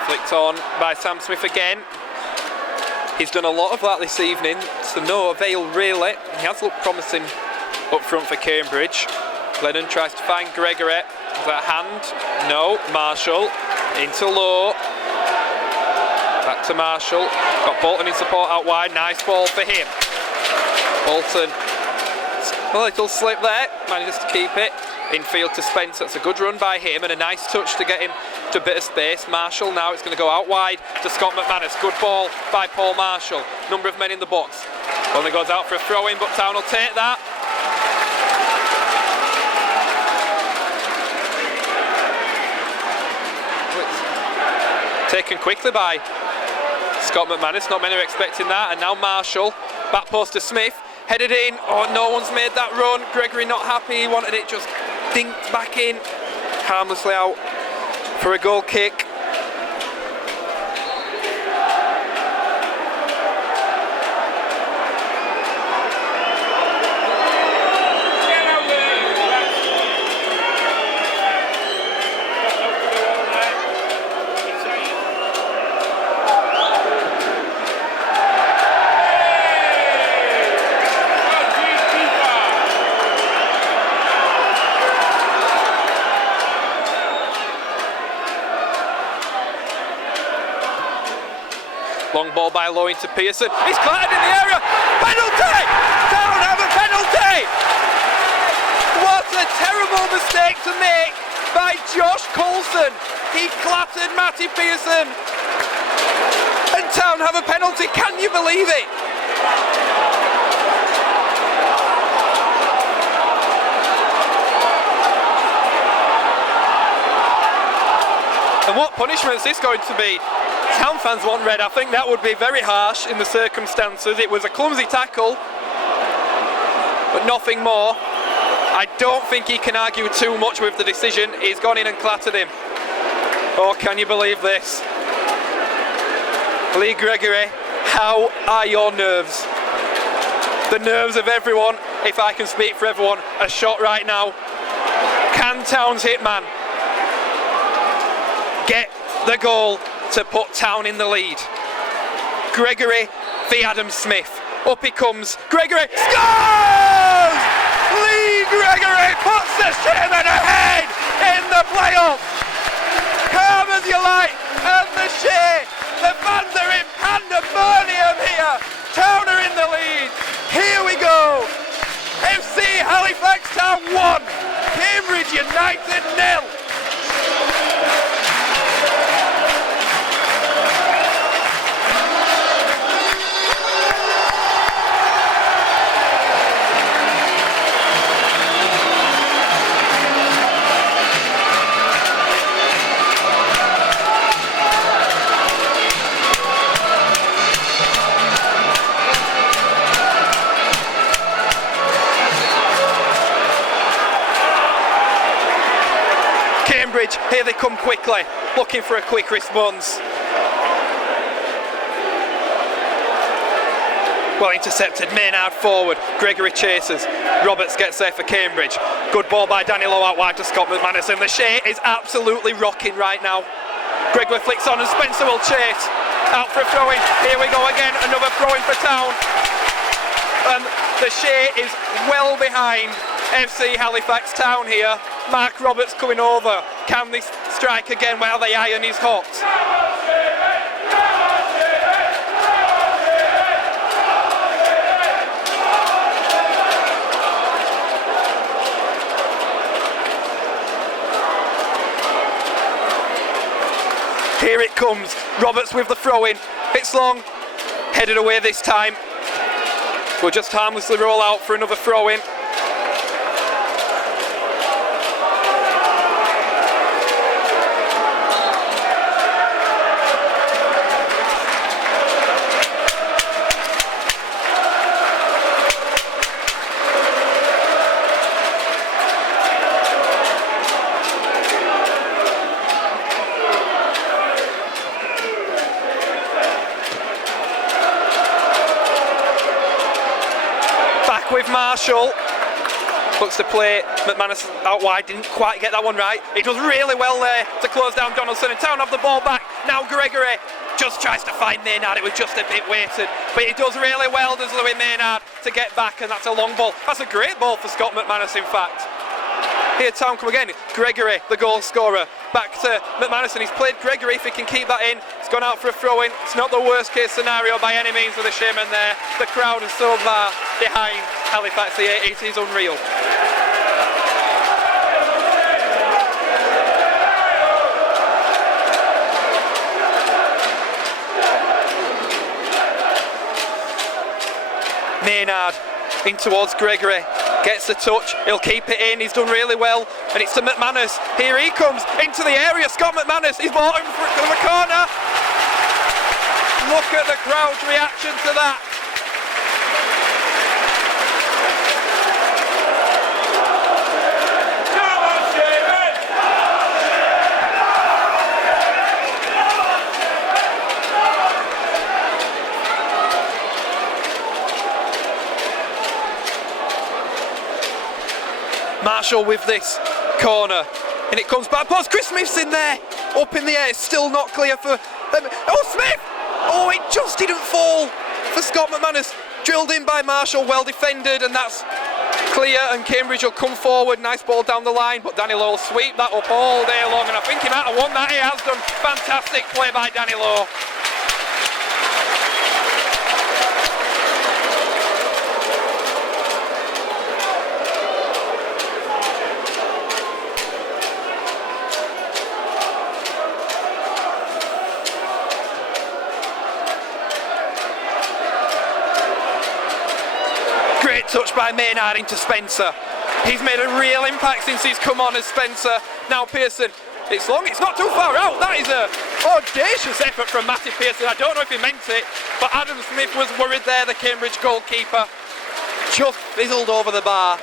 Flicked on by Sam Smith again. He's done a lot of that this evening, to no avail really. He has looked promising up front for Cambridge. Lennon tries to find Gregory. Is that hand? No. Marshall into Lowe. Back to Marshall. Got Bolton in support out wide. Nice ball for him. Bolton. A little slip there. Manages to keep it. Infield to Spencer. It's a good run by him and a nice touch to get him to a bit of space. Marshall now, it's going to go out wide to Scott McManus. Good ball by Paul Marshall. Number of men in the box. Only goes out for a throw in, but Town will take that. Taken quickly by Scott McManus. Not many are expecting that. And now Marshall. Back post to Smith. Headed in. Oh, no one's made that run. Gregory not happy. He wanted it just dinked back in. Harmlessly out for a goal kick. Long ball by Lowe into Pearson. He's clattered in the area. Penalty! Town have a penalty! What a terrible mistake to make by Josh Coulson. He clattered Matty Pearson. And Town have a penalty. Can you believe it? And what punishment is this going to be? Town fans want red. I think that would be very harsh in the circumstances. It was a clumsy tackle, but nothing more. I don't think he can argue too much with the decision. He's gone in and clattered him. Oh, can you believe this? Lee Gregory, how are your nerves? The nerves of everyone, if I can speak for everyone, are shot right now. Can Town's hitman get the goal to put Town in the lead? Gregory v Adam Smith. Up he comes. Gregory scores! Lee Gregory puts the Sherman ahead in the playoff. Calm as you like, and the Shea. The fans are in pandemonium here. Town are in the lead. Here we go. FC Halifax Town 1. Cambridge United 0. Cambridge, here they come quickly, looking for a quick response. Well intercepted, Maynard forward, Gregory chases, Roberts gets there for Cambridge. Good ball by Danny Lowe out wide to Scott McManus, and the Shea is absolutely rocking right now. Gregory flicks on and Spencer will chase. Out for a throw-in, here we go again, another throw-in for Town. And the Shea is well behind FC Halifax Town here. Mark Roberts coming over. Can they strike again while the iron is hot? Here it comes, Roberts with the throw-in, it's long, headed away this time. We'll just harmlessly roll out for another throw-in. With Marshall, looks to play McManus out wide, didn't quite get that one right. He does really well there to close down Donaldson, and Town have the ball back. Now Gregory just tries to find Maynard, it was just a bit weighted, but he does really well, does Louis Maynard, to get back, and that's a long ball. That's a great ball for Scott McManus in fact. Here Town come again, Gregory, the goal scorer, back to McManus, and he's played Gregory if he can keep that in. He's gone out for a throw-in. It's not the worst case scenario by any means with the Shaman there. The crowd is so far behind Halifax, it is unreal. Maynard in towards Gregory, gets the touch, he'll keep it in, he's done really well, and it's to McManus. Here he comes into the area, Scott McManus, he's brought him from the corner. Look at the crowd's reaction to that. Marshall with this corner, and it comes back post. Chris Smith's in there, up in the air, still not clear for oh Smith! Oh, it just didn't fall for Scott McManus. Drilled in by Marshall, well defended, and that's clear, and Cambridge will come forward. Nice ball down the line, but Danny Lowe will sweep that up all day long, and I think he might have won that. He has done. Fantastic play by Danny Lowe. Touch by Maynard into Spencer. He's made a real impact since he's come on as Spencer. Now Pearson, it's long, it's not too far out. That is a audacious effort from Matty Pearson. I don't know if he meant it, but Adam Smith was worried there, the Cambridge goalkeeper. Just fizzled over the bar.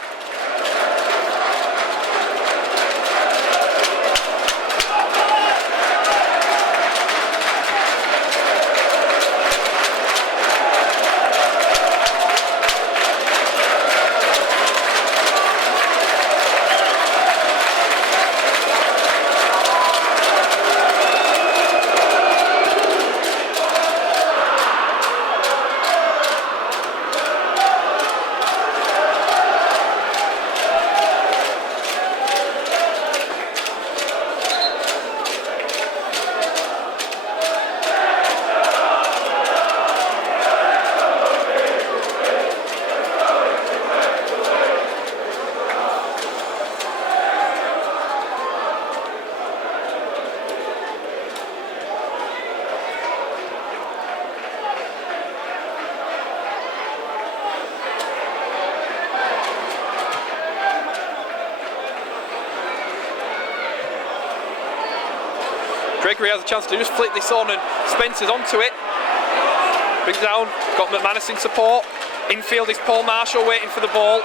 Gregory has a chance to just flick this on, and Spencer's onto it. Brings down, got McManus in support. Infield is Paul Marshall waiting for the ball.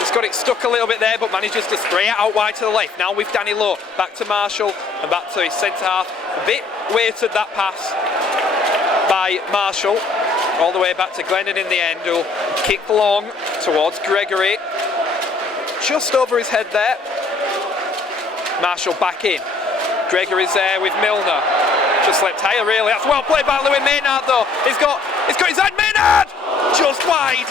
He's got it stuck a little bit there, but manages to spray it out wide to the left. Now with Danny Lowe, back to Marshall and back to his centre half. A bit weighted that pass by Marshall, all the way back to Glennon in the end, who'll kick long towards Gregory. Just over his head there. Marshall back in. Gregory's there with Milner. Just slipped higher really. That's well played by Louis Maynard though. He's got his hand. Maynard! Just wide.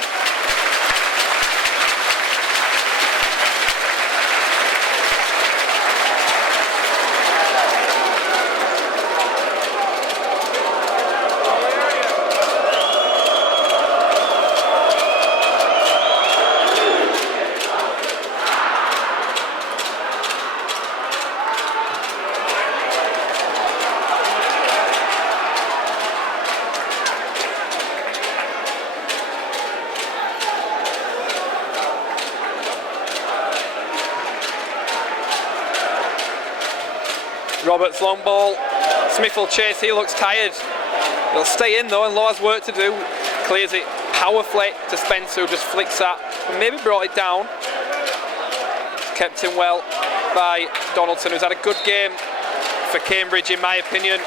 Roberts long ball. Smith will chase, he looks tired. He'll stay in though, and Lowe has work to do. Clears it powerfully to Spencer, who just flicks that and maybe brought it down. Kept in well by Donaldson, who's had a good game for Cambridge in my opinion.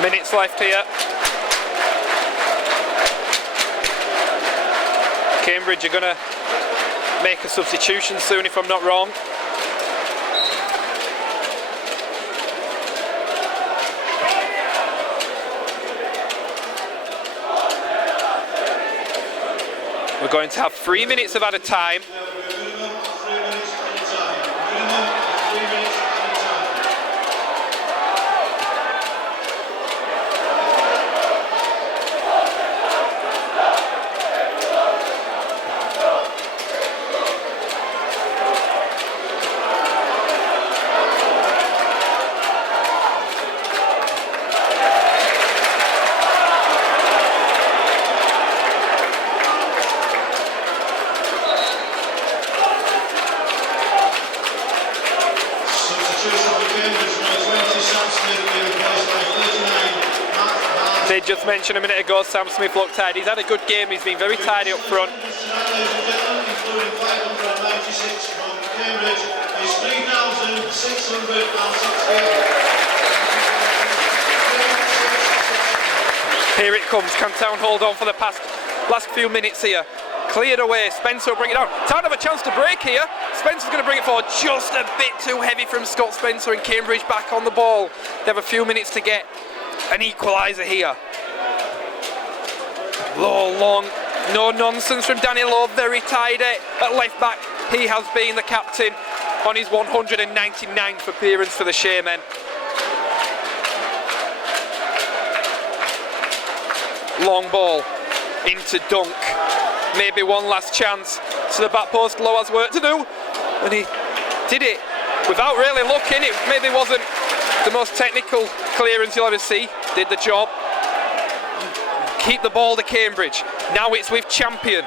Minutes left here. Cambridge are going to make a substitution soon if I'm not wrong. We're going to have 3 minutes of added time. Did just mention a minute ago, Sam Smith looked tired. He's had a good game, he's been very tidy up front. Here it comes, can Town hold on for the last few minutes here? Cleared away, Spencer will bring it down. Town have a chance to break here. Spencer's going to bring it forward, just a bit too heavy from Scott Spencer, and Cambridge back on the ball. They have a few minutes to get an equaliser here. Low, long, no nonsense from Danny Lowe, very tidy at left back. He has been the captain on his 199th appearance for the Shamen. Long ball into Dunk. Maybe one last chance to the back post. Lowe has work to do, and he did it without really looking. It maybe wasn't the most technical clearance you'll ever see. Did the job. Keep the ball to Cambridge. Now it's with Champion.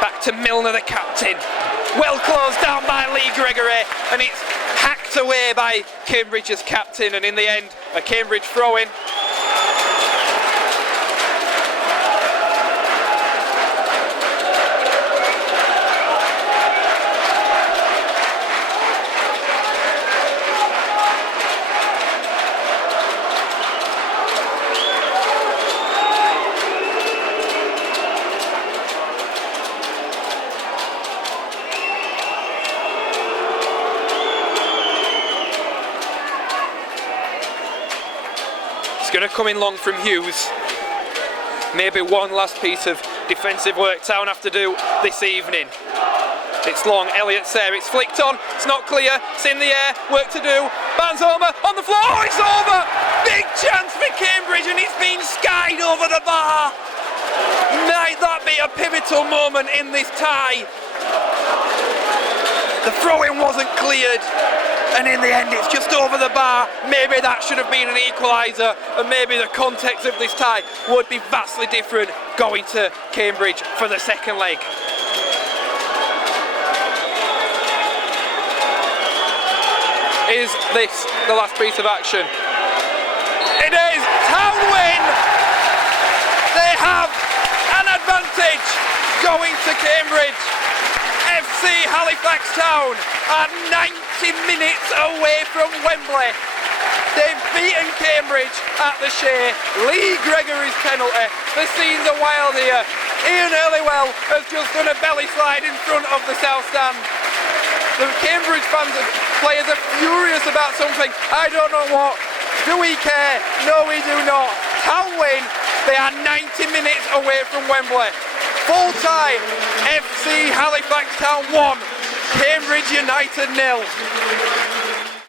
Back to Milner, the captain. Well closed down by Lee Gregory, and it's hacked away by Cambridge's captain, and in the end a Cambridge throw-in. Going to come in long from Hughes. Maybe one last piece of defensive work Town have to do this evening. It's long, Elliott's there, it's flicked on, it's not clear, it's in the air, work to do. Barnes Homer on the floor, oh, it's over! Big chance for Cambridge, and it's been skied over the bar. Might that be a pivotal moment in this tie? The throw-in wasn't cleared, and in the end it's just over the bar. Maybe that should have been an equaliser, and maybe the context of this tie would be vastly different going to Cambridge for the second leg. Is this the last piece of action? It is! Town win! They have an advantage going to Cambridge. FC Halifax Town are 90 minutes away from Wembley. They've beaten Cambridge at the Shea. Lee Gregory's penalty. The scenes are wild here. Ian Earlywell has just done a belly slide in front of the South Stand. The Cambridge fans and players are furious about something. I don't know what. Do we care? No, we do not. Town win. They are 90 minutes away from Wembley. Full time. FC Halifax Town 1. Cambridge United 0.